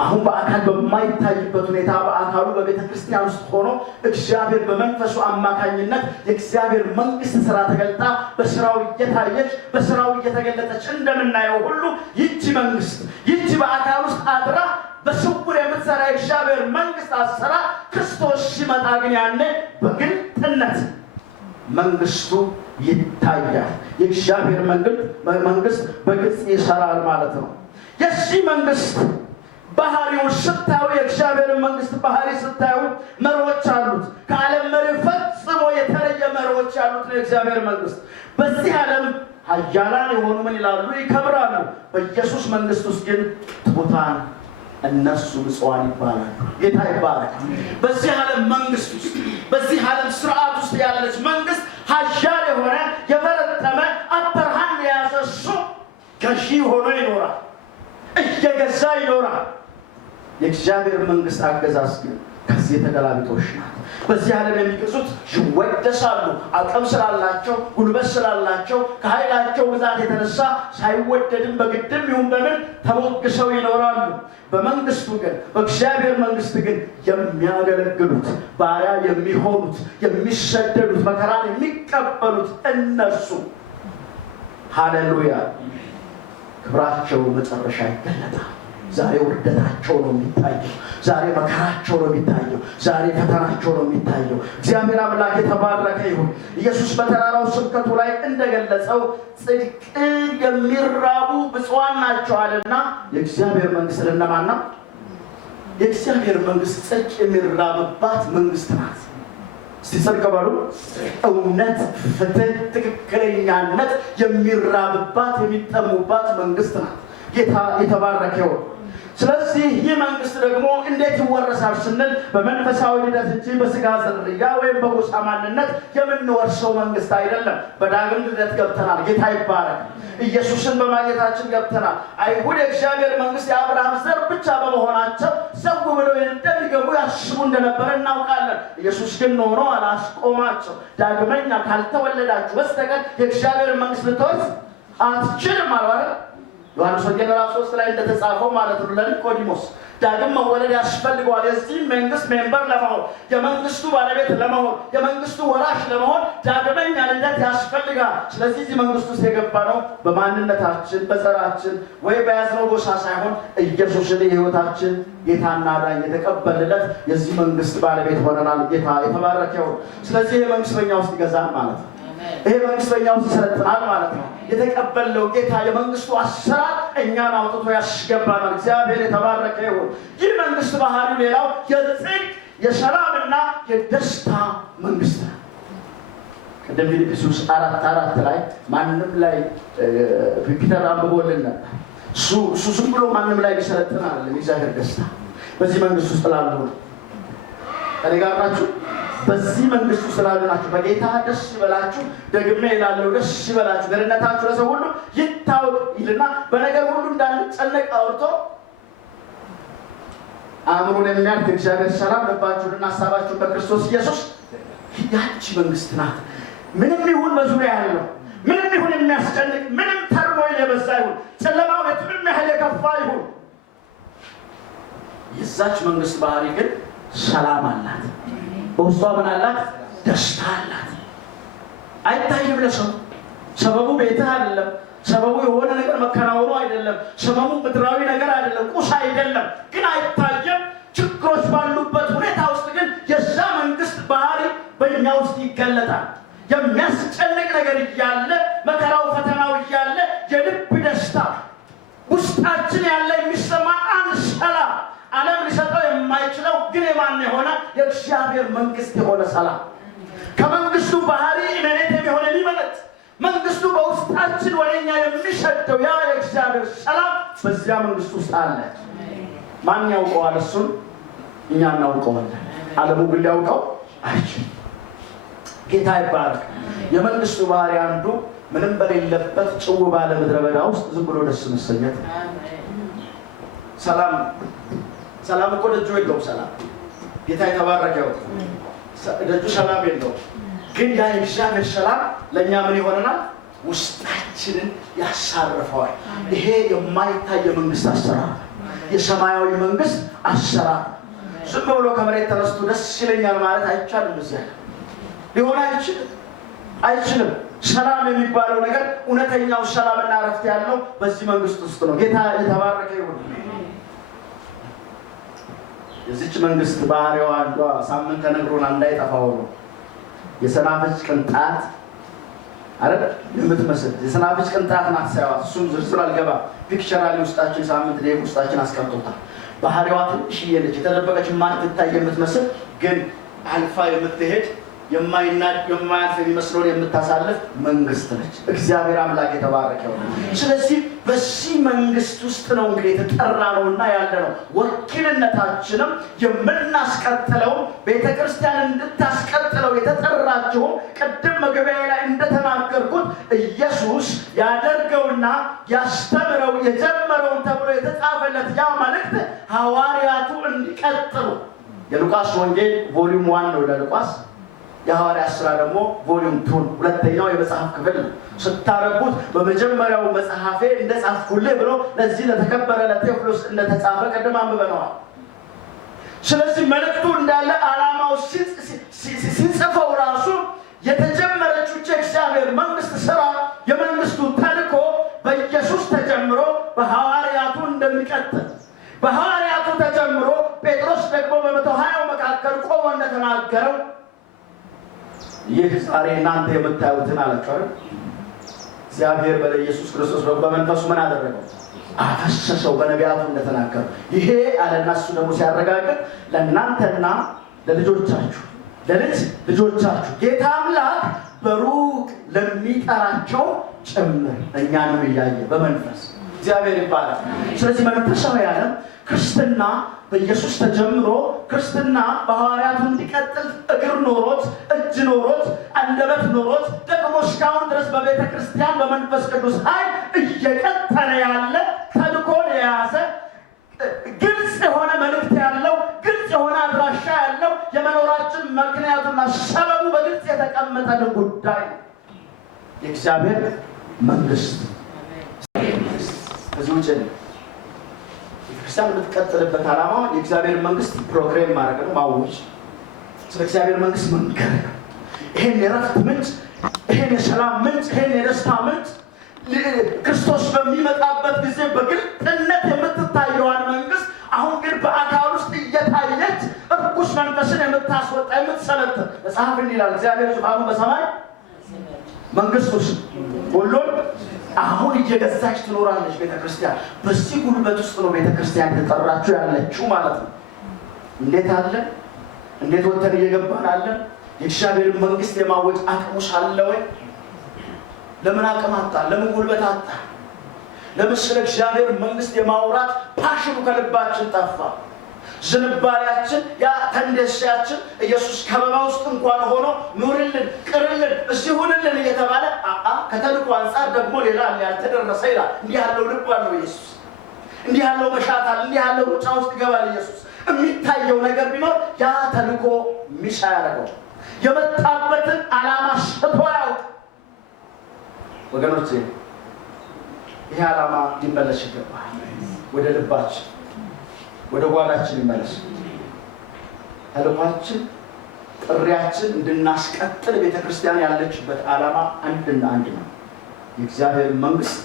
አሁን በአካል በማይታይበት ሁኔታ በአካሉ በቤተ ክርስቲያን ውስጥ ሆኖ እግዚአብሔር በመንፈሱ አማካኝነት የእግዚአብሔር መንግስት ስራ ተገልጣ በስራው እየታየች በስራው እየተገለጠች እንደምናየው ሁሉ ይህቺ መንግስት ይህቺ በአካል ውስጥ አድራ በስውር የምትሰራ የእግዚአብሔር መንግስት አሰራ ክርስቶስ ሲመጣ ግን ያኔ በግልጥነት መንግስቱ ይታያል። የእግዚአብሔር መንግስት በግልጽ ይሰራል ማለት ነው። የዚህ መንግስት ባህሪውን ስታዩ የእግዚአብሔር መንግስት ባህሪ ስታዩ መሪዎች አሉት። ከዓለም መሪ ፈጽሞ የተለየ መሪዎች ያሉት ነው የእግዚአብሔር መንግስት። በዚህ ዓለም ኃያላን የሆኑ ምን ይላሉ? ይከብራሉ። በኢየሱስ መንግስት ውስጥ ግን ትሑታን እነሱ ብፁዓን ይባላሉ። ጌታ ይባረክ። በዚህ ዓለም መንግስት ውስጥ በዚህ ዓለም ስርዓት ውስጥ ያለች መንግስት ኃያል የሆነ የበረተመ አበርሃን የያዘ እሱ ገዢ ሆኖ ይኖራል፣ እየገዛ ይኖራል። የእግዚአብሔር መንግስት አገዛዝ ግን ከዚህ የተገላቢጦሽ ናት። በዚህ ዓለም የሚገዙት ይወደሳሉ። አቅም ስላላቸው፣ ጉልበት ስላላቸው፣ ከኃይላቸው ብዛት የተነሳ ሳይወደድም በግድም ይሁን በምን ተሞግሰው ይኖራሉ። በመንግስቱ ግን በእግዚአብሔር መንግስት ግን የሚያገለግሉት ባሪያ የሚሆኑት የሚሰደዱት መከራን የሚቀበሉት እነሱ ሃሌሉያ ክብራቸው መጨረሻ ይገለጣል። ዛሬ ውርደታቸው ነው የሚታየው። ዛሬ መከራቸው ነው የሚታየው። ዛሬ ፈተናቸው ነው የሚታየው። እግዚአብሔር አምላክ የተባረከ ይሁን። ኢየሱስ በተራራው ስብከቱ ላይ እንደገለጸው ጽድቅን የሚራቡ ብፁዓን ናቸው አለና የእግዚአብሔር መንግስት ለነማን ነው? የእግዚአብሔር መንግስት ጽድቅ የሚራብባት መንግስት ናት። እስቲ ጽድቅ በሉ። እውነት፣ ፍትህ፣ ትክክለኛነት የሚራብባት የሚጠሙባት መንግስት ናት። ጌታ የተባረከ ይሁን። ስለዚህ ይህ መንግስት ደግሞ እንዴት ይወረሳል ስንል በመንፈሳዊ ልደት እንጂ በስጋ ዝርያ ወይም በጎሳ ማንነት የምንወርሰው መንግስት አይደለም። በዳግም ልደት ገብተናል። ጌታ ይባረክ። ኢየሱስን በማግኘታችን ገብተናል። አይሁድ የእግዚአብሔር መንግስት የአብርሃም ዘር ብቻ በመሆናቸው ዘው ብለው እንደሚገቡ ያስቡ እንደነበረ እናውቃለን። ኢየሱስ ግን ሆኖ አላስቆማቸው። ዳግመኛ ካልተወለዳችሁ በስተቀር የእግዚአብሔር መንግስት ልትወርስ አትችልም አለ። ዮሐንስ ወንጌል ምዕራፍ 3 ላይ እንደተጻፈው ማለት ነው ለኒቆዲሞስ ዳግም መወለድ ያስፈልገዋል። የዚህ መንግስት ሜምበር ለመሆን፣ የመንግስቱ ባለቤት ለመሆን፣ የመንግስቱ ወራሽ ለመሆን ዳግመኛ ልደት ያስፈልጋል። ስለዚህ እዚህ መንግስት ውስጥ የገባ ነው በማንነታችን በዘራችን ወይ በያዝነው ጎሳ ሳይሆን ኢየሱስን የህይወታችን ጌታና ዳኝ የተቀበልለት የዚህ መንግስት ባለቤት ሆነናል። ጌታ የተባረከ ይሁን። ስለዚህ ይሄ መንግስት በእኛ ውስጥ ይገዛል ማለት ነው። ይሄ መንግስት በእኛ ውስጥ ይሰለጥናል ማለት ነው። የተቀበልነው ጌታ የመንግስቱ አሰራር እኛን አውጥቶ ያስገባናል። እግዚአብሔር የተባረከ ይሁን። ይህ መንግስት ባህሪው ሌላው የጽድቅ የሰላምና የደስታ መንግስት ነው። ቅድም ፊልጵስዩስ 4:4 ላይ ማንም ላይ ፒተር አንብቦልን ነበር። እሱ ዝም ብሎ ማንም ላይ ሊሰለጥን አይደለም። የእግዚአብሔር ደስታ በዚህ መንግስት ውስጥ ላሉ ነው። እኔ ጋር ናችሁ። በዚህ መንግስቱ ስላሉ ናችሁ። በጌታ ደስ ይበላችሁ። ደግሜ ይላለው ደስ ይበላችሁ፣ ደህንነታችሁ ለሰው ሁሉ ይታወቅ ይልና በነገር ሁሉ እንዳንጨነቅ አውርቶ አእምሮን የሚያልፍ እግዚአብሔር ሰላም ልባችሁንና ሐሳባችሁን በክርስቶስ ኢየሱስ ያቺ መንግስት ናት። ምንም ይሁን በዙሪያ ያለው ምንም ይሁን የሚያስጨንቅ ምንም ተርሞይል የበዛ ይሁን ጨለማው የቱንም ያህል የከፋ ይሁን የዛች መንግስት ባህሪ ግን ሰላም አላት። በውስጧ ምን አላት? ደስታ አላት። አይታይም ለሰው። ሰበቡ ቤትህ አይደለም። ሰበቡ የሆነ ነገር መከናወኑ አይደለም። ሰበቡ ምድራዊ ነገር አይደለም፣ ቁስ አይደለም። ግን አይታየም። ችግሮች ባሉበት ሁኔታ ውስጥ ግን የዛ መንግስት ባህሪ በእኛ ውስጥ ይገለጣል። የሚያስጨንቅ ነገር እያለ መከራው ፈተናው እያለ የልብ ደስታ ውስጣችን ያለ የሚሰማ አንድ ሰላም ዓለም ሊሰጠው የማይችለው ግን የማን የሆነ የእግዚአብሔር መንግስት የሆነ ሰላም ከመንግስቱ ባህሪ እኔነት የሆነ ሊመለጥ መንግስቱ በውስጣችን ወደኛ የሚሸተው ያ የእግዚአብሔር ሰላም በዚያ መንግስት ውስጥ አለ። ማን ያውቀዋል? እሱን እኛ እናውቀዋለን። ዓለሙ ግን ሊያውቀው አይችልም። ጌታ ይባረክ። የመንግስቱ ባህሪ አንዱ ምንም በሌለበት ጭው ባለ ምድረ በዳ ውስጥ ዝም ብሎ ደስ መሰኘት። ሰላም እኮ ደጁ የለውም። ሰላም ጌታ የተባረከው ደጁ ሰላም የለውም። ግን ያ የእግዚአብሔር ሰላም ለእኛ ምን ይሆነናል? ውስጣችንን ያሳርፈዋል። ይሄ የማይታይ የመንግስት አሰራር፣ የሰማያዊ መንግስት አሰራር። ዝም ብሎ ከመሬት ተነስቶ ደስ ይለኛል ማለት አይቻልም። እዚያ ሊሆን አይችልም። ሰላም የሚባለው ነገር እውነተኛው ሰላምና እረፍት ያለው በዚህ መንግስት ውስጥ ነው። ጌታ የተባረከ ይሁን። የዚች መንግስት ባህሪዋ አንዷ ሳምንት ተነግሮን እንዳይጠፋው ነው። የሰናፍጭ ቅንጣት አይደል የምትመስል የሰናፍጭ ቅንጣት ናት ሳይዋት። እሱም ዝርዝር አልገባ ፒክቸራሊ ውስጣችን ሳምንት ላይ ውስጣችን አስቀምጦታል። ባህሪዋ ትንሽዬ ነች፣ የተደበቀች የማትታይ የምትመስል ግን አልፋ የምትሄድ የማያልፍ የሚመስለውን የምታሳልፍ መንግስት ነች። እግዚአብሔር አምላክ የተባረከ ይሁን። ስለዚህ በዚህ መንግስት ውስጥ ነው እንግዲህ የተጠራነውና ያለነው። ወኪልነታችንም የምናስቀጥለው ቤተክርስቲያን እንድታስቀጥለው የተጠራችው ቅድም መግቢያ ላይ እንደተናገርኩት ኢየሱስ ያደርገውና ያስተምረው የጀመረውን ተብሎ የተጻፈለት ያ መልእክት ሐዋርያቱ እንዲቀጥሉ የሉቃስ ወንጌል ቮሊዩም 1 ነው ለሉቃስ የሐዋርያት ሥራ ደግሞ ቮሊዩም 2 ሁለተኛው የመጽሐፍ ክፍል ነው። ስታረጉት በመጀመሪያው መጽሐፌ እንደጻፍኩልህ ብሎ ለዚህ ለተከበረ ለቴዎፍሎስ እንደተጻፈ ቀደም አንብበነዋል። ስለዚህ መልእክቱ እንዳለ ዓላማው ሲጽፈው ራሱ የተጀመረችው የእግዚአብሔር መንግስት ሥራ የመንግስቱ ተልእኮ በኢየሱስ ተጀምሮ በሐዋርያቱ እንደሚቀጥል በሐዋርያቱ ተጀምሮ ጴጥሮስ ደግሞ በ120 መካከል ቆሞ እንደተናገረው ይህ ዛሬ እናንተ የምታዩትን አላቸው አይደል? እግዚአብሔር በኢየሱስ ክርስቶስ በመንፈሱ ምን አደረገው? አፈሰሰው። በነቢያቱ እንደተናገረው ይሄ አለና እሱ ደግሞ ሲያረጋግጥ ለእናንተና ለልጆቻችሁ ለልጅ ልጆቻችሁ ጌታ አምላክ በሩቅ ለሚጠራቸው ጭምር እኛንም እያየ በመንፈስ እግዚአብሔር ይባላል። ስለዚህ መንፈሳዊ ዓለም ክርስትና በኢየሱስ ተጀምሮ ክርስትና በሐዋርያቱ እንዲቀጥል እግር ኖሮት እጅ ኖሮት አንደበት ኖሮት ደግሞ እስካሁን ድረስ በቤተ ክርስቲያን በመንፈስ ቅዱስ ኃይል እየቀጠለ ያለ ተልእኮን የያዘ ግልጽ የሆነ መልእክት ያለው ግልጽ የሆነ አድራሻ ያለው የመኖራችን ምክንያቱና ሰበቡ በግልጽ የተቀመጠልን ጉዳይ የእግዚአብሔር መንግስት። ከዚህ ውጭ ክርስቲያን የምትቀጥልበት ዓላማ የእግዚአብሔር መንግስት ፕሮግራም ማድረግ ነው፣ ማወጅ፣ ስለ እግዚአብሔር መንግስት መንገር ነው። ይሄን የረፍት ምንጭ፣ ይሄን የሰላም ምንጭ፣ ይሄን የደስታ ምንጭ ክርስቶስ በሚመጣበት ጊዜ በግልጥነት የምትታየዋን መንግስት አሁን ግን በአካል ውስጥ እየታየች እርኩስ መንፈስን የምታስወጣ የምትሰለጥን መጽሐፍ እንዲህ ይላል፣ እግዚአብሔር ዙፋኑ በሰማይ መንግስቱስ ሁሉን አሁን እየገዛች ትኖራለች ቤተክርስቲያን። በዚህ ጉልበት ውስጥ ነው ቤተክርስቲያን ተጠራችሁ ያለችው ማለት ነው። እንዴት ወተን እየገባን አለን? የእግዚአብሔር መንግስት የማወጅ አቅሙስ አለ ወይ? ለምን አቅም አጣ? ለምን ጉልበት አጣ? ለምን ስለ እግዚአብሔር መንግስት የማውራት ፓሽኑ ከልባችን ጠፋ? ዝንባሌያችን ያ ተንደስያችን ኢየሱስ ከበባ ውስጥ እንኳን ሆኖ ኑርልን ቅርልን እዚህ ሁንልን እየተባለ ከተልእኮ አንፃር ደግሞ ሌላ ያልተደረሰ ይላል። እንዲህ ያለው ልብ አለው ኢየሱስ፣ እንዲህ ያለው መሻት አለ፣ እንዲህ ያለው ሩጫ ውስጥ ይገባል ኢየሱስ። የሚታየው ነገር ቢኖር ያ ተልእኮ ሚሻ ያደረገው የመጣበትን ዓላማ ስተዋው ወገኖቼ ይሄ ዓላማ ሊመለስ ይገባል። ወደ ልባችን ወደ ጓዳችን ይመለስ። ተልኳችን ጥሪያችን እንድናስቀጥል ቤተክርስቲያን ያለችበት ዓላማ አንድና አንድ ነው። የእግዚአብሔር መንግስት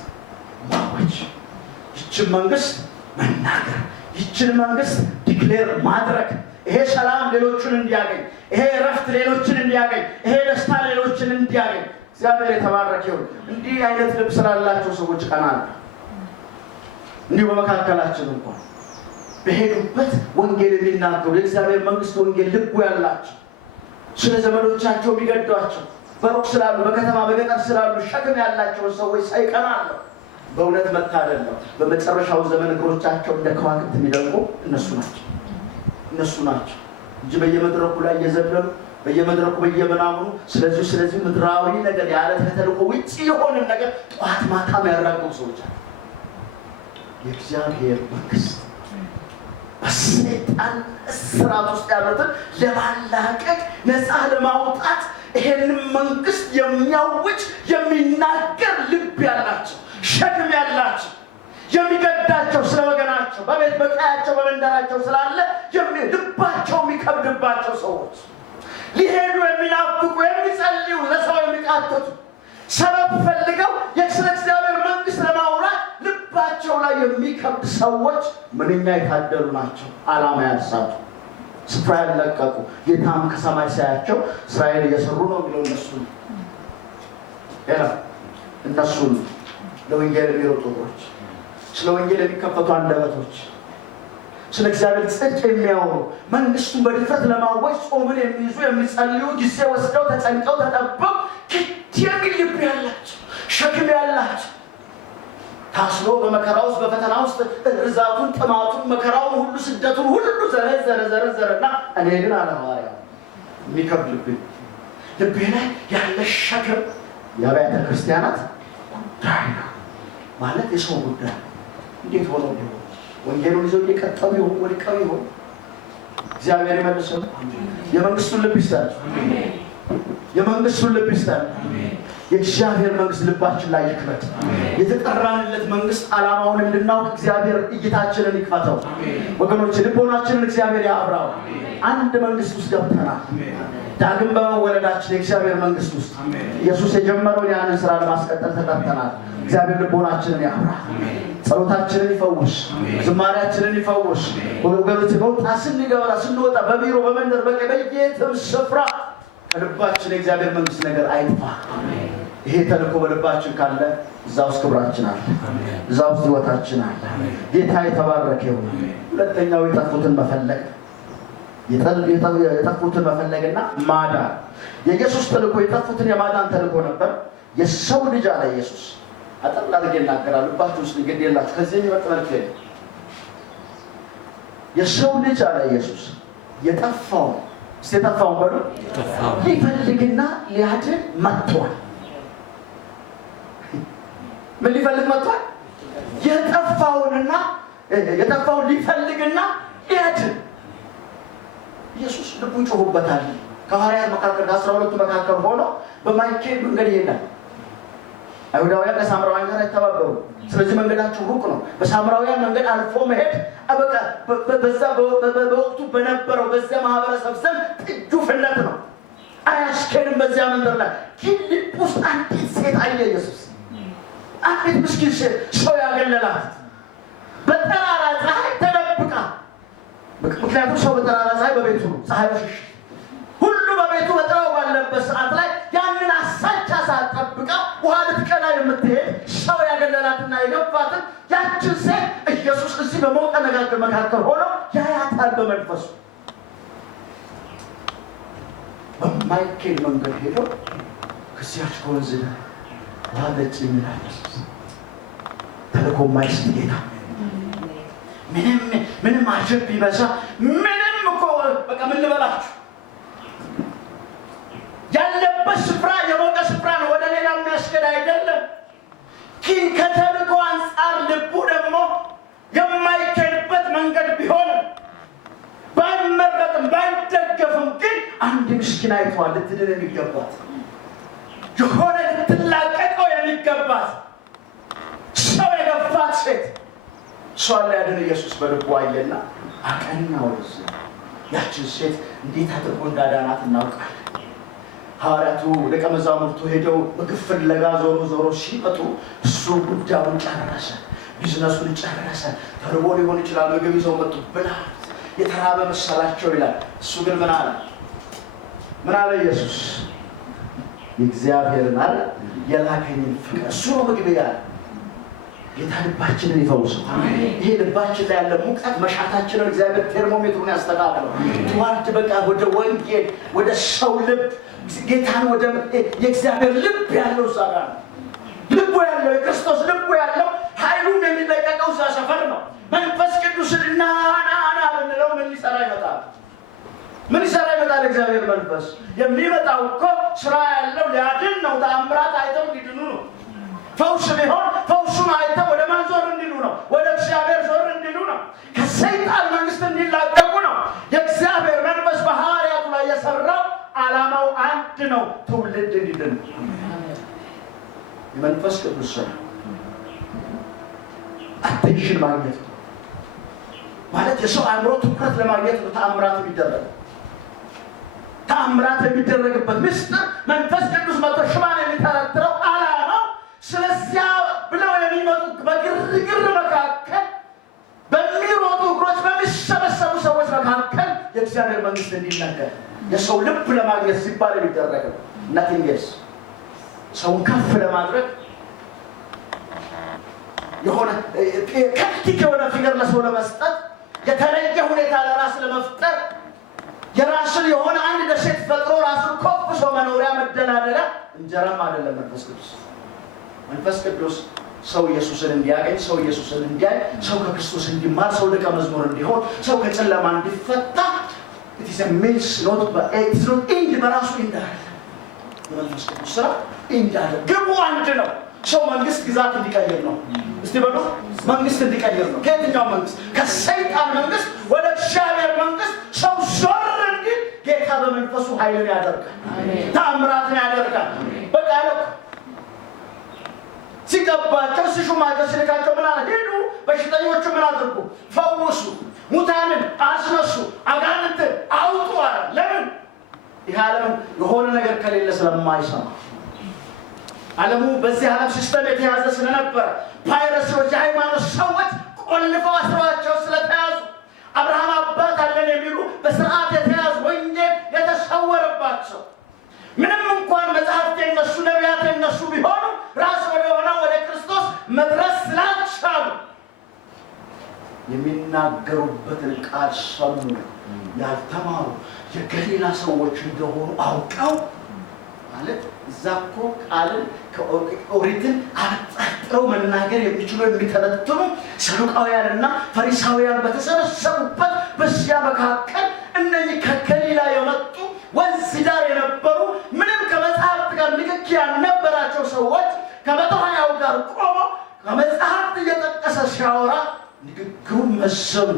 ማወጅ፣ ይህችን መንግስት መናገር፣ ይህችን መንግስት ዲክሌር ማድረግ። ይሄ ሰላም ሌሎችን እንዲያገኝ፣ ይሄ እረፍት ሌሎችን እንዲያገኝ፣ ይሄ ደስታ ሌሎችን እንዲያገኝ እግዚአብሔር የተባረከ ይሁን። እንዲህ አይነት ልብ ስላላቸው ሰዎች ቀናል። እንዲሁ በመካከላችን እንኳን በሄዱበት ወንጌል የሚናገሩ የእግዚአብሔር መንግስት ወንጌል ልቡ ያላቸው ስለ ዘመዶቻቸው የሚገዷቸው በሩቅ ስላሉ በከተማ በገጠር ስላሉ ሸክም ያላቸው ሰዎች ሳይቀናሉ በእውነት መታደል ነው። በመጨረሻው ዘመን እግሮቻቸው እንደ ከዋክብት የሚደምቁ እነሱ ናቸው እንጂ በየመድረኩ ላይ እየዘለሉ በየመድረኩ በየምናምኑ ስለዚህ ምድራዊ ነገር ያለ ተልእኮ ውጪ የሆነ ነገር ጧት ማታ ያራገቡ ሰዎች አሉ። የእግዚአብሔር መንግስት በሰይጣን እስራት ውስጥ ያሉትን ለማላቀቅ ነፃ ለማውጣት ይሄንን መንግስት የሚያውጅ የሚናገር ልብ ያላቸው ሸክም ያላቸው የሚገዳቸው ስለ ወገናቸው በቤት በቀያቸው በመንደራቸው ስላለ ልባቸው የሚከብድባቸው ሰዎች ሊሄዱ የሚናፍቁ የሚጸልዩ ለሰው የሚቃተቱ ሰበብ ፈልገው ስለ እግዚአብሔር መንግስት ለማውራት ልባቸው ላይ የሚከብድ ሰዎች ምንኛ የታደሉ ናቸው። ዓላማ ያሳቱ ስፍራ ያለቀቁ ጌታም ከሰማይ ሳያቸው እስራኤል እየሰሩ ነው የሚለው እነሱን ለወንጌል የሚሮጡ እግሮች፣ ስለ ወንጌል የሚከፈቱ አንደበቶች፣ ስለ እግዚአብሔር ጽድቅ የሚያወሩ መንግስቱን በድፍረት ለማወጅ ጾምን የሚይዙ የሚጸልዩ ጊዜ ወስደው ተጨንቀው ተጠበው የሚል ልብ ያላቸው ሸክም ያላቸው ታስሮ በመከራ ውስጥ በፈተና ውስጥ ርዛቱን ጥማቱን መከራውን ሁሉ ስደቱን ሁሉ ዘረዘረና እኔ ግን አለ ሐዋርያው የሚከብድ ልቤ ላይ ያለ ሸክም የአብያተ ክርስቲያናት ጉዳይ ነው ማለት የሰው ጉዳይ እንዴት ሆኖ ቢሆን ወንጌሉን ይዘው እየቀጠሉ ይሆን ወድቀው ይሆን? እግዚአብሔር ይመልሰው። የመንግስቱን ልብ ይስጣል። የመንግስቱን ልብ ይስጣል። የእግዚአብሔር መንግስት ልባችን ላይ ይክፈት። የተጠራንለት መንግስት ዓላማውን እንድናውቅ እግዚአብሔር እይታችንን ይክፈተው። ወገኖች ልቦናችንን እግዚአብሔር ያብራው። አንድ መንግስት ውስጥ ገብተናል። ዳግም በመወለዳችን የእግዚአብሔር መንግስት ውስጥ ኢየሱስ የጀመረውን ያንን ስራ ለማስቀጠል ተጠርተናል። እግዚአብሔር ልቦናችንን ያብራ። ጸሎታችንን ይፈውስ። ዝማሬያችንን ይፈውስ። ወገኖች መውጣት ስንገባ ስንወጣ በቢሮ በመንደር በየትም ስፍራ ከልባችን የእግዚአብሔር መንግስት ነገር አይጥፋ። ይሄ ተልእኮ በልባችን ካለ እዛ ውስጥ ክብራችን አለ፣ እዛ ውስጥ ህይወታችን አለ። ጌታ የተባረከ ይሁን። ሁለተኛው የጠፉትን መፈለግ የጠፉትን መፈለግና ማዳን። የኢየሱስ ተልእኮ የጠፉትን የማዳን ተልእኮ ነበር። የሰው ልጅ አለ ኢየሱስ አጠር አድርጌ እናገራለሁ። ልባችሁ ውስጥ እንግዲህ የላችሁ ከዚህ የሚመጣ መልክ የለም። የሰው ልጅ አለ ኢየሱስ የጠፋውን በሉ ሊፈልግና ሊያድን መጥቷል። ምን ሊፈልግ መጥቷል? የጠፋውን ሊፈልግና ሊያድን። ኢየሱስ ልቡ ይጮህበታል። ከሐዋርያት መካከል ከ12ቱ መካከል ሆኖ በማይኬድ መንገድ ይሄዳል። አይሁዳውያን ከሳምራውያን ጋር አይተባበሩ። ስለዚህ መንገዳቸው ሩቅ ነው። በሳምራውያን መንገድ አልፎ መሄድ በዛ በወቅቱ በነበረው በዛ ማህበረሰብ ዘንድ ጥጁፍነት ነው። አያስኬድም። በዚያ መንገድ ላይ ግን ልብ ውስጥ አንዲት ሴት አየ ኢየሱስ። አንዲት ምስኪን ሴት ሰው ያገለላት በጠራራ ፀሐይ ተደብቃ። ምክንያቱም ሰው በጠራራ ፀሐይ በቤቱ ነው። ፀሐይ ሽሽ ሁሉ በቤቱ በጥራው ባለበት ሰዓት ላይ ያንን አሳቻ ሰዓት ጠብቃ ውሃ ልትቀዳ የምትሄድ ሰው ያገለላትና የገባትን ያችን ሴት ኢየሱስ እዚህ በሞቀ ነጋገር መካከል ሆኖ ያያታል። በመንፈሱ በማይኬድ መንገድ ሄዶ ከዚያች ከወንዝ ውሃ ጠጪ የሚላል ተልእኮ የማይስት ጌታ ምንም አጀብ ቢበዛ ምንም እኮ በቃ ምን ልበላችሁ ያለበት ስፍራ የሞቀ ስፍራ ነው። ወደ ሌላ የሚያስገድ አይደለም። ግን ከተልእኮ አንጻር ልቡ ደግሞ የማይኬድበት መንገድ ቢሆንም ባይመረጥም ባይደገፍም ግን አንድ ምስኪን አይቷል ልትድን የሚገባት የሆነ ልትላቀቀው የሚገባት ሰው የገፋት ሴት እሷን ሊያድን ኢየሱስ በልቡ አየና አቀናው። ያችን ሴት እንዴት አድርጎ እንዳዳናት እናውቃለን። ሐዋርያቱ ደቀ መዛሙርቱ ሄደው ምግብ ፍለጋ ዞሮ ሲመጡ እሱ ጉዳዩን ጨረሰ፣ ቢዝነሱን ጨረሰ። ተርቦ ሊሆን ይችላል። ምግብ ይዘው መጡ። ብላት የተራበ መሰላቸው ይላል። እሱ ግን ምን አለ ኢየሱስ? የእግዚአብሔርን አለ የላከኝን ፍቅር እሱ ነው ምግብ ያለ። ጌታ ልባችንን ይፈውሰው። ይሄ ልባችን ላይ ያለ ሙቀት መሻታችንን እግዚአብሔር ቴርሞሜትሩን ያስተካክለው። ትዋርድ በቃ ወደ ወንጌል ወደ ሰው ልብ ጌታን ወደ የእግዚአብሔር ልብ ያለው እዛ ጋር ነው። ልቡ ያለው የክርስቶስ ልቡ ያለው ኃይሉን የሚለቀቀው እዛ ሰፈር ነው። መንፈስ ቅዱስን ና ብንለው ምን ሊሰራ ይመጣል? ምን ይሰራ ይመጣል? እግዚአብሔር መንፈስ የሚመጣው እኮ ስራ ያለው ሊያድን ነው። ተአምራት አይተው እንዲድኑ ነው። ፈውስ ቢሆን ፈውሱን አይተው ወደ ማን ዞር እንዲሉ ነው? ወደ እግዚአብሔር ዞር እንዲሉ ነው። ከሰይጣን መንግስት እንዲላቀቁ ነው። የእግዚአብሔር መንፈስ በሐዋርያቱ ላይ የሰራው ዓላማው አንድ ነው፣ ትውልድ እንዲድን። የመንፈስ ቅዱስ ስራ አቴንሽን ማግኘት ማለት የሰው አእምሮ ትኩረት ለማግኘት ነው። ተአምራት የሚደረግበት ምስጢር መንፈስ ቅዱስ መጥቶ ሽባን የሚተረትረው ዓላማው ስለዚያ ብለው የሚመጡ በግርግር መካከል በሚሮጡ እግሮች በሚሰበሰቡ ሰዎች መካከል የእግዚአብሔር መንግስት እንዲነገር የሰው ልብ ለማግኘት ሲባል የሚደረግ ነው። nothing else። ሰውን ከፍ ለማድረግ የሆነ ከፍቲክ የሆነ ፊገር ለሰው ለመስጠት የተለየ ሁኔታ ለራስ ለመፍጠር የራስን የሆነ አንድ ደሴት ፈጥሮ ራሱን ኮፍሶ መኖሪያ መደላደላ እንጀራም አይደለም መንፈስ ቅዱስ ሰው ኢየሱስን እንዲያገኝ፣ ሰው ኢየሱስን እንዲያይ፣ ሰው ከክርስቶስ እንዲማር፣ ሰው ደቀ መዝሙር እንዲሆን፣ ሰው ከጨለማ እንዲፈታ it is a means not but it's not end በራሱ እንዳለ መንፈስ ቅዱስ ስራ እንዳለ ግቡ አንድ ነው። ሰው መንግስት ግዛት እንዲቀይር ነው። እስቲ በሉ መንግስት እንዲቀይር ነው። ከየትኛው መንግስት? ከሰይጣን መንግስት ወደ እግዚአብሔር መንግስት ሰው ዞር እንዲል ጌታ በመንፈሱ ኃይልን ያደርጋል፣ ተአምራትን ያደርጋል። በቃ ያለው ሲቀባቸው ሲሹማቸው ሲልካቸው ምን አለ? ሄዱ በሽተኞቹ ምን አድርጉ? ፈውሱ፣ ሙታንን አስነሱ፣ አጋንንትን አውጡ አለ። ለምን? ይህ ዓለም የሆነ ነገር ከሌለ ስለማይሰማ ዓለሙ በዚህ ዓለም ሲስተም የተያዘ ስለነበረ ፓይረሲዎች የሃይማኖት ሰዎች ቆልፈው አስረዋቸው ስለተያዙ አብርሃም አባት አለን የሚሉ በስርዓት የተያዙ ወንጌል የተሰወረባቸው ምንም እንኳን መጽሐፍት የነሱ ነቢያት የነሱ ቢሆኑ ራስ ወደ ክርስቶስ መድረስ ስላልቻሉ የሚናገሩበትን ቃል ሰሙ። ያልተማሩ የገሊላ ሰዎች እንደሆኑ አውቀው ማለት እዛ እኮ ቃልን ኦሪትን አጣጥረው መናገር የሚችሉ የሚተነትኑ ሰዱቃውያንና ፈሪሳውያን በተሰበሰቡበት በዚያ መካከል እነዚህ ከገሊላ የመጡ ወንዝ ዳር የነበሩ ምንም ከመጽሐፍት ጋር ንክኪ ያልነበራቸው ሰዎች ከ120 ጋር ቆመው ከመጽሐፍት እየጠቀሰ ሲያወራ ንግግሩ መሰሉ።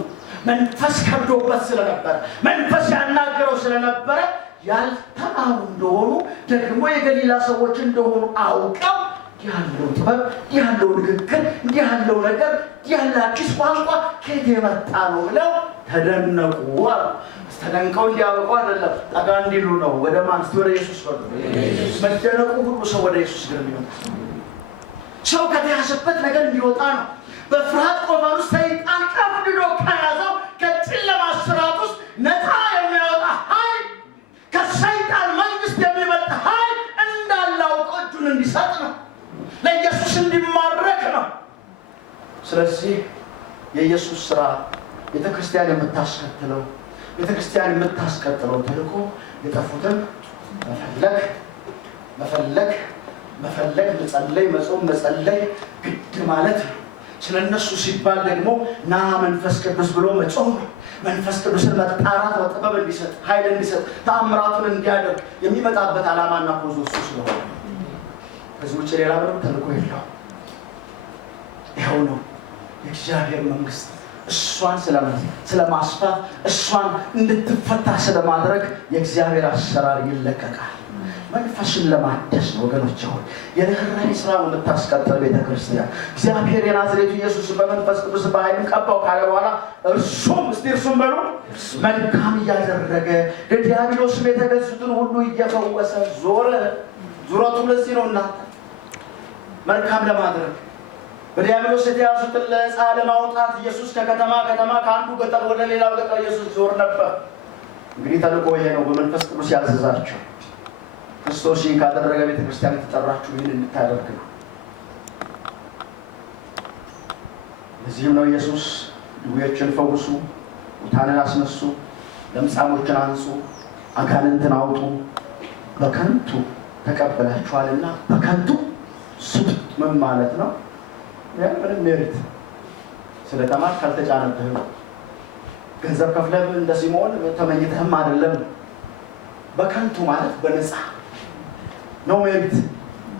መንፈስ ከብዶበት ስለነበረ መንፈስ ያናገረው ስለነበረ ያልተማሩ እንደሆኑ ደግሞ የገሊላ ሰዎች እንደሆኑ አውቀው ያለው ጥበብ ያለው ንግግር ያለው ነገር ያለ አዲስ ቋንቋ ከየት የመጣ ነው ብለው ተደነቁ። ተደንቀው እንዲያበቁ አይደለም ጠጋ እንዲሉ ነው። ወደ ማን? ወደ ኢየሱስ ወደ መደነቁ ሁሉ ሰው ወደ ኢየሱስ ግን ይመጣ። ሰው ከተያዘበት ነገር እንዲወጣ ነው። በፍርሃት ቆፈር ውስጥ ሰይጣን ቀፍድዶ ከያዘው ከጨለማ ስርዓት ውስጥ ነፃ የሚያወጣ ኃይል ከሰይጣን መንግስት የሚመጣ ኃይል እንዳለው እጁን እንዲሰጥ ነው። ለኢየሱስ እንዲማረክ ነው። ስለዚህ የኢየሱስ ስራ ቤተክርስቲያን የምታስቀጥለው ተልእኮ የጠፉትን መፈለግ፣ መጸለይ ግድ ማለት ነው። ስለነሱ ሲባል ደግሞ ና መንፈስ ቅዱስ ብሎ መጾም ነው። መንፈስ ቅዱስን መጣራት ጥበብ እንዲሰጥ፣ ኃይል እንዲሰጥ፣ ተአምራቱን እንዲያደርግ የሚመጣበት ዓላማና ፖዝ እሱ ስለሆነ ከዚህ ውጭ ሌላ ምንም ተልእኮ የለውም። ይኸው ነው የእግዚአብሔር መንግስት እሷን ስለማስፋት እሷን እንድትፈታ ስለማድረግ የእግዚአብሔር አሰራር ይለቀቃል። መንፈስን ለማደስ ነው ወገኖች። ሆይ የርኅራኄ ስራ ነው የምታስቀጥል ቤተክርስቲያን። እግዚአብሔር የናዝሬቱ ኢየሱስ በመንፈስ ቅዱስ በኃይል ቀባው ካለ በኋላ እርሱም በሉ መልካም እያደረገ ለዲያብሎስም የተገዙትን ሁሉ እየፈወሰ ዞረ። ዙረቱ ለዚህ ነው እናንተ መልካም ለማድረግ በዲያብሎስ የተያዙትን ነፃ ለማውጣት ኢየሱስ ከከተማ ከአንዱ ገጠር ወደ ሌላው ገጠር ኢየሱስ ዞር ነበር። እንግዲህ ተልእኮ ይሄ ነው። በመንፈስ ቅዱስ ያዘዛቸው ክርስቶስ ካደረገ ቤተክርስቲያን የተጠራችሁ ይህን እንድታደርግ ነው። ለዚህም ነው ኢየሱስ ድውዮችን ፈውሱ፣ ሙታንን አስነሱ፣ ለምጻሞችን አንጹ፣ አጋንንትን አውጡ፣ በከንቱ ተቀበላችኋልና በከንቱ ስጡ። ምን ማለት ነው? ምንም ሜሪት ስለተማርክ ካልተጫነብህም ገንዘብ ከፍለህ እንደዚህ መሆን ተመኝተህም አይደለም። በከንቱ ማለት በነፃ ነው ሜሪት።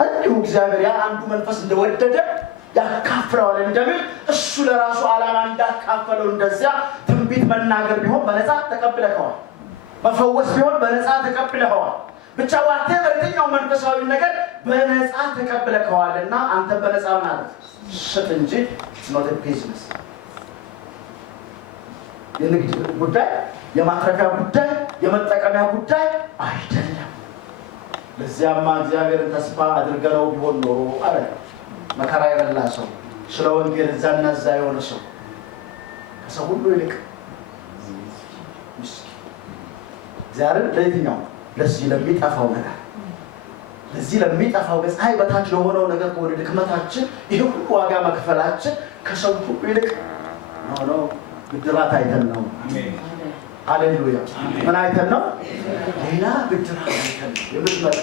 እንዲሁ እግዚአብሔር ያ አንዱ መንፈስ እንደወደደ ያካፍለዋል እንደሚል እሱ ለራሱ ዓላማ እንዳካፈለው እንደዚያ ትንቢት መናገር ቢሆን በነፃ ተቀብለኸዋል። መፈወስ ቢሆን በነፃ ተቀብለኸዋል። ብቻ ዋቴቨር የትኛው መንፈሳዊ ነገር በነፃ ተቀብለኸዋልና አንተ በነፃ ማለት ስጥ እንጂ it's not a business። የንግድ ጉዳይ፣ የማትረፊያ ጉዳይ፣ የመጠቀሚያ ጉዳይ አይደለም። ለዚያማ እግዚአብሔርን ተስፋ አድርገነው ቢሆን ኖሮ አለ መከራ የበላ ሰው ስለ ወንጌል እዛና እዛ የሆነ ሰው ከሰው ሁሉ ይልቅ ምስኪን እግዚአብሔር ለየትኛው ለዚህ ለሚጠፋው ነገር ለዚህ ለሚጠፋው ፀሐይ በታች ለሆነው ነገር ከወደ ድክመታችን ይሄ ሁሉ ዋጋ መክፈላችን ከሰው ሁሉ ይልቅ ነው። ብድራት አይተን ነው። ሃሌሉያ። ምን አይተን ነው? ሌላ ብድራት አይተን ነው የምትመጣ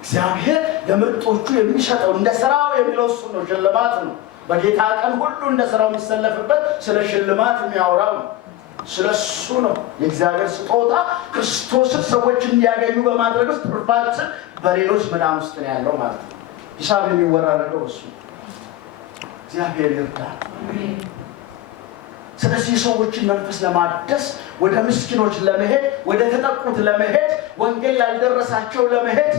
እግዚአብሔር ለምርጦቹ የሚሰጠው እንደ ስራው የሚለው እሱ ነው። ሽልማት ነው። በጌታ ቀን ሁሉ እንደ ስራው የሚሰለፍበት ስለ ሽልማት የሚያወራው ነው። ስለሱ ነው። የእግዚአብሔር ስጦታ ክርስቶስን ሰዎች እንዲያገኙ በማድረግ ውስጥ ትርፋችን በሌሎች ምናም ውስጥ ነው ያለው ማለት ነው። ሂሳብ የሚወራረደው እሱ እግዚአብሔር ይርዳል። ስለዚህ ሰዎችን መንፈስ ለማደስ ወደ ምስኪኖች ለመሄድ ወደ ተጠቁት ለመሄድ ወንጌል ያልደረሳቸው ለመሄድ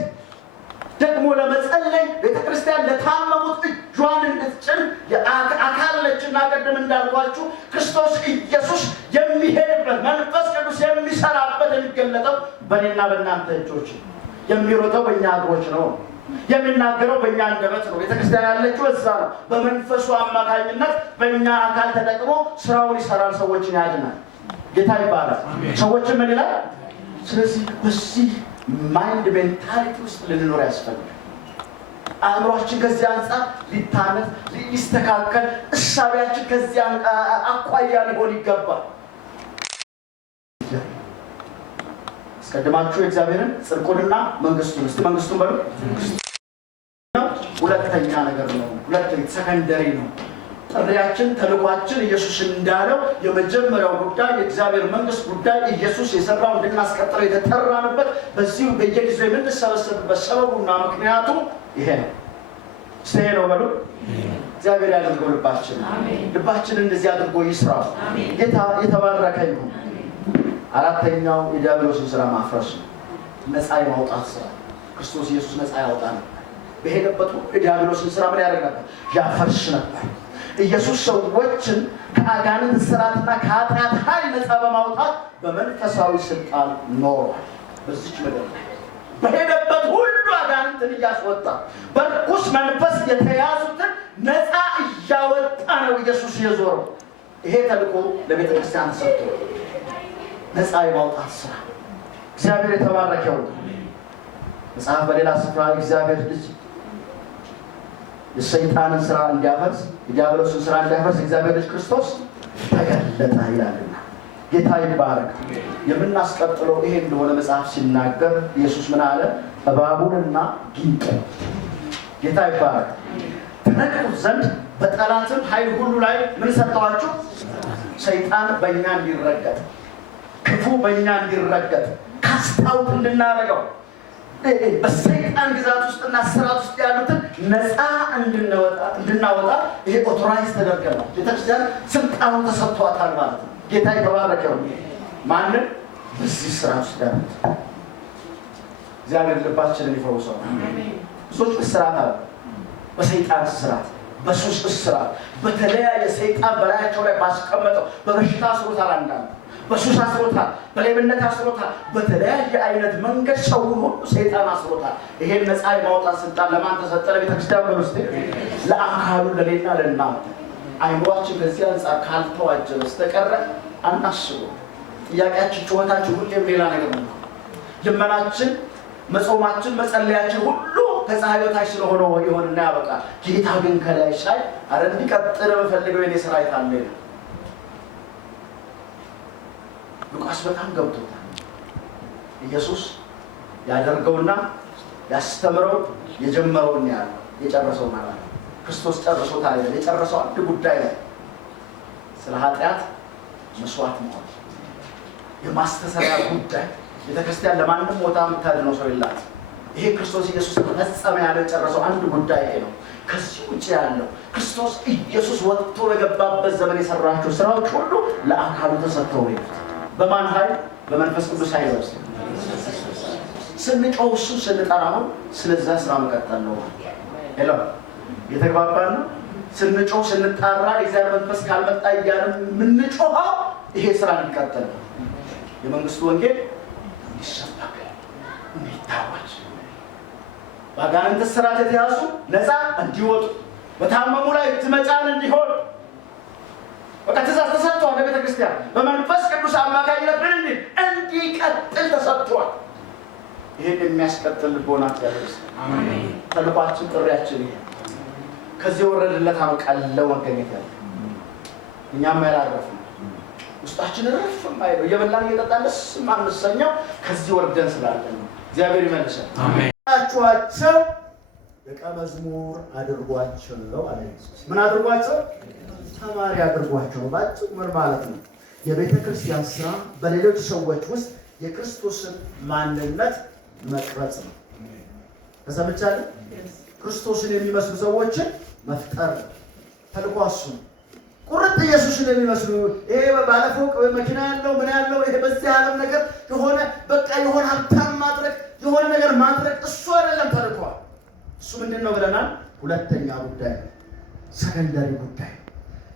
ደግሞ ለመጸለይ ቤተክርስቲያን ለታመሙት እጇን እንድትጭን አካል ነችና ቀደም እንዳልኳችሁ ክርስቶስ ኢየሱስ የሚሄድበት መንፈስ ቅዱስ የሚሰራበት የሚገለጠው በእኔና በእናንተ እጆች የሚሮጠው በእኛ እግሮች ነው። የሚናገረው በእኛ አንደበት ነው። ቤተክርስቲያን ያለችው እዛ ነው። በመንፈሱ አማካኝነት በእኛ አካል ተጠቅሞ ስራውን ይሰራል፣ ሰዎችን ያድናል። ጌታ ይባላል። ሰዎችን ምን ይላል? ስለዚህ በዚህ ማይንድ ሜንታሊቲ ውስጥ ልንኖር ያስፈልጋል። አእምሯችን ከዚህ አንጻር ሊታነጽ ሊስተካከል፣ እሳቢያችን ከዚህ አኳያ ሊሆን ይገባል። አስቀድማችሁ እግዚአብሔርን ጽድቁንና መንግስቱን እስቲ መንግስቱን በሉ። ሁለተኛ ነገር ነው። ሁለተኛ ሰከንደሪ ነው። ጥሪያችን ተልኳችን ኢየሱስ እንዳለው የመጀመሪያው ጉዳይ የእግዚአብሔር መንግስት ጉዳይ ኢየሱስ የሰራው እንድናስቀጥለው የተጠራንበት በዚሁ በየጊዜው የምንሰበሰብበት ሰበቡና ምክንያቱ ይሄ ነው። ይሄ ነው በሉ። እግዚአብሔር ያድርገው ልባችንን እንደዚህ አድርጎ ይስራው። ጌታ የተባረከ ይሁን። አራተኛው የዲያብሎስን ስራ ማፍረስ ነው። ነፃ የማውጣት ስራ። ክርስቶስ ኢየሱስ ነፃ ያወጣ ነበር። በሄደበት የዲያብሎስን ስራ ምን ያደርግ ነበር? ያፈርስ ነበር። ኢየሱስ ሰዎችን ከአጋንንት ስራትና ከኃጢአት ኃይል ነፃ በማውጣት በመንፈሳዊ ስልጣን ኖሯል። በዚች ምድር በሄደበት ሁሉ አጋንንትን እያስወጣ በርኩስ መንፈስ የተያዙትን ነፃ እያወጣ ነው ኢየሱስ የዞረው። ይሄ ተልእኮ ለቤተ ክርስቲያን ተሰጥቶ ነፃ የማውጣት ስራ። እግዚአብሔር የተባረከ ይሁን። መጽሐፍ በሌላ ስፍራ እግዚአብሔር ልጅ የሰይጣንን ስራ እንዲያፈርስ የዲያብሎስን ስራ እንዲያፈርስ እግዚአብሔር ልጅ ክርስቶስ ተገለጠ ይላልና ጌታ ይባረክ። የምናስቀጥለው ይሄ እንደሆነ መጽሐፍ ሲናገር ኢየሱስ ምን አለ? እባቡንና ጊንጡን ጌታ ይባረክ ተረግጡት ዘንድ በጠላትም ኃይል ሁሉ ላይ ምን ሰጠዋችሁ? ሰይጣን በእኛ እንዲረገጥ ክፉ በእኛ እንዲረገጥ ካስታውት እንድናረገው በሰይጣን ግዛት ውስጥና ስራት ውስጥ ያሉትን ነፃ እንድናወጣ ይሄ ኦቶራይዝ ተደርገናል። ቤተክርስቲያን ስልጣኑ ተሰጥቷታል ማለት ነው። ጌታ የተባረከው ማንን በዚህ ስራት ውስጥ ያሉት እግዚአብሔር ልባችንን ይፈውሰው። ብዙዎች እስራት አለ። በሰይጣን እስራት፣ በሱስ እስራት፣ በተለያየ ሰይጣን በላያቸው ላይ ባስቀመጠው በበሽታ አስሮታል፣ አንዳንዱ በሱስ አስሮታል፣ በሌብነት አስሮታል፣ በተለያየ አይነት መንገድ ሰው ሁሉ ሰይጣን አስሮታል። ይሄን ነፃ የማውጣት ስልጣን ለማን ተሰጠ? ለቤተክርስቲያን በውስጥ ለአካሉ ለሌላ ለእናንተ። አይምሯችን ከዚህ አንጻር ካልተዋጀ በስተቀር አናስቡ። ጥያቄያችን፣ ጩኸታችን ሁሌም ሌላ ነገር ነው። ልመናችን፣ መጾማችን፣ መጸለያችን ሁሉ ከፀሐይ በታች ስለሆነ ይሆንና ያበቃል። ጌታ ግን ከላይ ሳይ አረ እንዲቀጥል የምፈልገው የኔ ስራ የታለ ነው። ሉቃስ በጣም ገብቶታል። ኢየሱስ ያደርገውና ያስተምረው የጀመረውን ያለው የጨረሰው ማለት ነው። ክርስቶስ ጨርሶታል አይደል? የጨረሰው አንድ ጉዳይ ላይ ስለ ኃጢአት መስዋዕት መሆን የማስተሰሪያ ጉዳይ። ቤተክርስቲያን ለማንም ሞታ የምታድነው ሰው የላት። ይሄ ክርስቶስ ኢየሱስ ተፈጸመ ያለው የጨረሰው አንድ ጉዳይ ነው። ከዚህ ውጭ ያለው ክርስቶስ ኢየሱስ ወጥቶ በገባበት ዘመን የሰራቸው ስራዎች ሁሉ ለአካሉ ተሰጥተው ነው። በማን ኃይል? በመንፈስ ቅዱስ ኃይል ውስጥ ስንጮህ እሱ ስንጠራው ስለዛ ስራ መቀጠል ነው። ሄሎ የተግባባን ነው። ስንጮህ ስንጣራ የእግዚአብሔር መንፈስ ካልመጣ እያልን የምንጮኸው ይሄ ስራ እንዲቀጥል ነው። የመንግስቱ ወንጌል ይሰበክ እንዲታወጅ፣ በአጋንንት እስራት የተያዙ ነፃ እንዲወጡ፣ በታመሙ ላይ ትመጫን እንዲሆን በቃ ትእዛዝ ተሰጥቷል። ለቤተክርስቲያን በመንፈስ ቅዱስ አማካኝነት ምን እንዲቀጥል ተሰጥቷል። ይሄን የሚያስቀጥል ልቦናት ያለስ አሜን። ተልባችን ጥሪያችን ይሄ ከዚህ ወረደለት አመቃለው መገኘት ያለ እኛም ያላረፍ ውስጣችን ረፍ ማይለው የበላን እየጠጣን ደስ ማንሰኛው ከዚህ ወርደን ስላለን እግዚአብሔር ይመልሰን። አሜን። አቻቸው ደቀ መዝሙር አድርጓቸው አለ ኢየሱስ። ምን አድርጓቸው? ተማሪ አድርጓቸው። ባጭሩ ምን ማለት ነው? የቤተ ክርስቲያን ስራ በሌሎች ሰዎች ውስጥ የክርስቶስን ማንነት መቅረጽ ነው። ተሰምቻለሁ። ክርስቶስን የሚመስሉ ሰዎችን መፍጠር ተልኳሱ ቁርጥ ኢየሱስን የሚመስሉ ይሄ ባለፎቅ መኪና ያለው ምን ያለው ይሄ በዚህ ዓለም ነገር የሆነ በቃ የሆነ ሀብታም ማድረግ የሆነ ነገር ማድረግ እሱ አይደለም ተልኳል። እሱ ምንድነው ብለናል? ሁለተኛ ጉዳይ ሰከንደሪ ጉዳይ።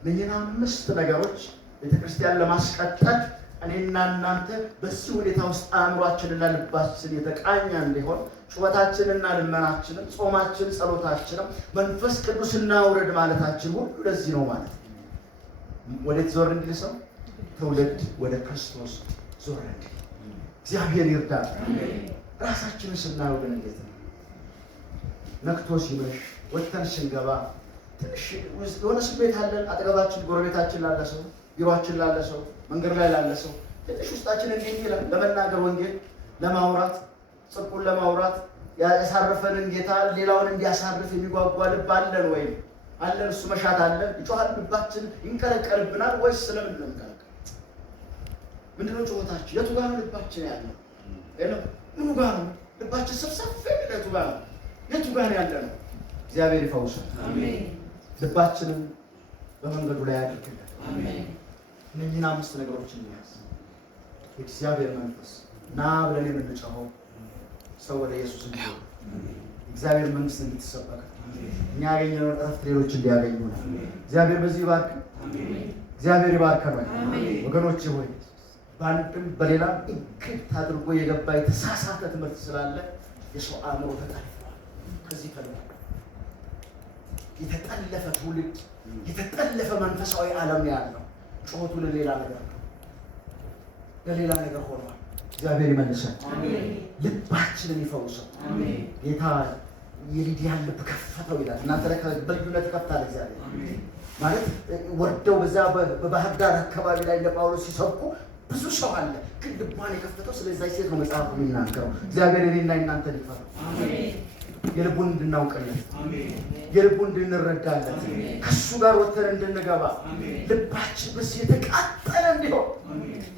ለኛ 5 ነገሮች ቤተክርስቲያን ለማስቀጠል እኔና እናንተ በዚህ ሁኔታ ውስጥ አእምሯችንና ልባችን የተቃኘ እንዲሆን ጩኸታችንና ልመናችንም ጾማችን ጸሎታችንም መንፈስ ቅዱስና ውረድ ማለታችን ሁሉ ለዚህ ነው ማለት ነው። ወዴት ዞር እንዲል ሰው ትውልድ ወደ ክርስቶስ ዞር እንዲል እግዚአብሔር ይርዳል። ራሳችንን ስናየው ግን እንዴት ነው? ነክቶ ሲመሽ ወጥተን ስንገባ ትንሽ የሆነ ስሜት አለን። አጠገባችን ጎረቤታችን ላለ ሰው፣ ቢሮአችን ላለ ሰው፣ መንገድ ላይ ላለ ሰው ትንሽ ውስጣችን እንዴት ይላል? ለመናገር ወንጌል ለማውራት ጽድቁን ለማውራት ያሳረፈንን ጌታ ሌላውን እንዲያሳርፍ የሚጓጓ ልብ አለን ወይ? አለን። እሱ መሻት አለን። ይጮሃል። ልባችን ይንቀለቀልብናል ወይስ ስለምን ነው የሚንቀለቀል? ምንድነው ጩኸታችን? የቱ ጋር ነው ልባችን ያለው? ምኑ ጋር ነው ልባችን ሰብሰብ የሚለው? የቱ ጋር ነው? የቱ ጋር ያለ ነው? እግዚአብሔር ይፈውሰን። አሜን። ልባችንን በመንገዱ ላይ ያድርግልን። አሜን። እነኚህን 5 ነገሮችን እንያዝ። የእግዚአብሔር መንፈስ ና ብለን የምንጮኸው ሰው ወደ ኢየሱስ እንዲሆን እግዚአብሔር መንግስት እንድትሰበክ እኛ ያገኘነውን እረፍት ሌሎች እንዲያገኙ ነው። እግዚአብሔር በዚህ ይባርክ። እግዚአብሔር ይባርከን። ወገኖቼ ሆይ በአንድም በሌላም እንክት አድርጎ የገባ የተሳሳተ ትምህርት ስላለ የሰው አእምሮ ተጠልፏል። ከዚህ ተልፏል። የተጠለፈ ትውልድ የተጠለፈ መንፈሳዊ ዓለም ያለው ጩኸቱ ለሌላ ነገር ነው፣ ለሌላ ነገር ሆኗል። እግዚአብሔር ይመልሰን። ልባችንን ይፈውሰው። ጌታ የሊዲያን ልብ ከፈተው ይላል። እናንተ በልዩነት ይከፍታል እግዚአብሔር ማለት ወርደው በዛ በባህር ዳር አካባቢ ላይ ለጳውሎስ ሲሰብኩ ብዙ ሰው አለ፣ ግን ልቧን የከፈተው ስለዚህ ሴት ነው መጽሐፉ የሚናገረው። እግዚአብሔር እኔና እናንተን ይፈታው። የልቡን እንድናውቅለት፣ የልቡን እንድንረዳለት፣ ከሱ ጋር ወተን እንድንገባ ልባችን በዚህ የተቃጠለ እንዲሆን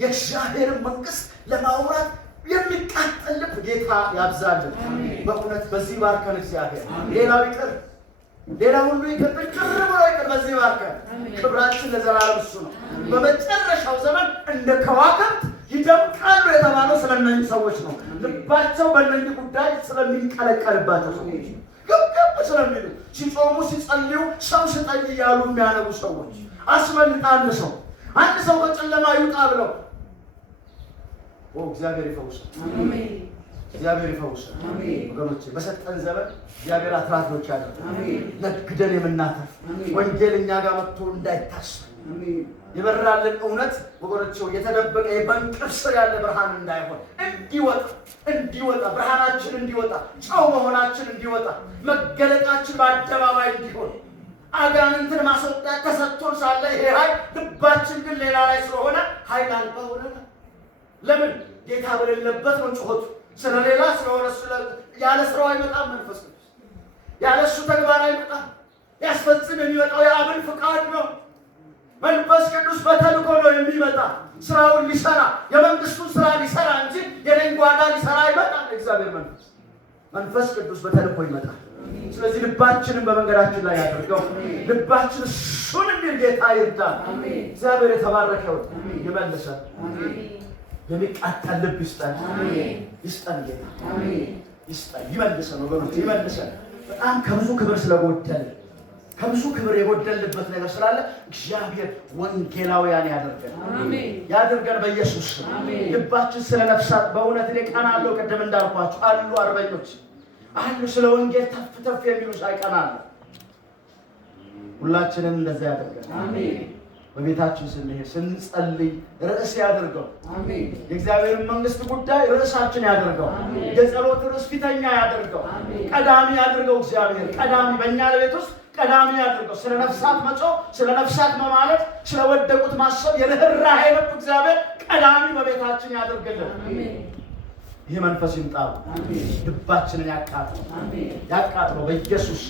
የእግዚአብሔርን መንግስት ለማውራት የሚቃጠል ልብ ጌታ ያብዛልን። በእውነት በዚህ ባርከን እግዚአብሔር። ሌላው ይቅር፣ ሌላ ሁሉ ይቅር፣ ቅር ብሎ ይቅር። በዚህ ባርከን። ክብራችን ለዘላለም እሱ ነው። በመጨረሻው ዘመን እንደ ከዋክብት ይደምቃሉ የተባለው ስለነዚህ ሰዎች ነው። ልባቸው በእነዚህ ጉዳይ ስለሚንቀለቀልባቸው ሰዎች ገብ ስለሚሉ ሲጾሙ ሲጸልዩ ሰው ስጠኝ እያሉ የሚያነቡ ሰዎች አስመልጣ አንድ ሰው በጨለማ ይውጣ ብለው እግዚአብሔር ይፈውስ። አሜን። እግዚአብሔር ይፈውስ። አሜን። ወገኖቼ በሰጠን ዘመን እግዚአብሔር አትራፊዎች ያደርግ። አሜን። ነግደን የምናተርፍ ወንጌል እኛ ጋር መጥቶ እንዳይታሰብ የበራልን እውነት ወገኖቼ የተደበቀ የበንቅር ስር ያለ ብርሃን እንዳይሆን እንዲወጣ ብርሃናችን እንዲወጣ ጨው መሆናችን እንዲወጣ መገለጣችን በአደባባይ እንዲሆን አጋንንትን ማስወጣት ተሰጥቶን ሳለ ይሄ ኃይል ልባችን ግን ሌላ ላይ ስለሆነ ኃይል አልባ ሆነናል። ለምን? ጌታ በሌለበት ነው ጩኸቱ። ስለሌላ ስለሆነ ያለ ስራው አይመጣም። መንፈስ ቅዱስ ያለ እሱ ተግባር አይመጣም። ያስፈጽም የሚመጣው የአብን ፍቃድ ነው። መንፈስ ቅዱስ በተልእኮ ነው የሚመጣ ስራውን ሊሰራ የመንግስቱን ስራ ሊሰራ እንጂ የኔን ጓዳ ሊሰራ አይመጣም። እግዚአብሔር መንፈስ ቅዱስ በተልእኮ ይመጣል። ስለዚህ ልባችንን በመንገዳችን ላይ ያደርገው። ልባችን እሱን እንዲል ጌታ ይርዳል። እግዚአብሔር የተባረከው ይመልሰን። የሚቃጠል ልብ ይስጠን። ይስጠን ጌታ ይስጠን። ይመልሰን ወገኖች ይመልሰን። በጣም ከብዙ ክብር ስለጎደል ከብዙ ክብር የጎደልበት ነገር ስላለ እግዚአብሔር ወንጌላውያን ያደርገን በኢየሱስ ስም። ልባችን ስለ ነፍሳት በእውነት እኔ ቀናለሁ። ቀደም እንዳልኳችሁ አሉ አርበኞች አሉ ስለ ወንጌል ተፍ የሚሉ ሳይቀናሉ። ሁላችንም እንደዛ ያደርገን። አሜን። በቤታችን ስንሄድ ስንጸልይ ርዕስ ያደርገው። አሜን። የእግዚአብሔር መንግስት ጉዳይ ርዕሳችን ያደርገው። የጸሎት ርዕስ ፊተኛ ያደርገው። ቀዳሚ ያደርገው። እግዚአብሔር ቀዳሚ በእኛ ቤት ውስጥ ቀዳሚ ያደርገው። ስለ ነፍሳት መጮህ፣ ስለ ነፍሳት መማለድ፣ ስለ ወደቁት ማሰብ የርኅራኄ ልብ እግዚአብሔር ቀዳሚ በቤታችን ያደርግልን። ይህ መንፈስ ይምጣ። ልባችንን ያቃጥለው በኢየሱስ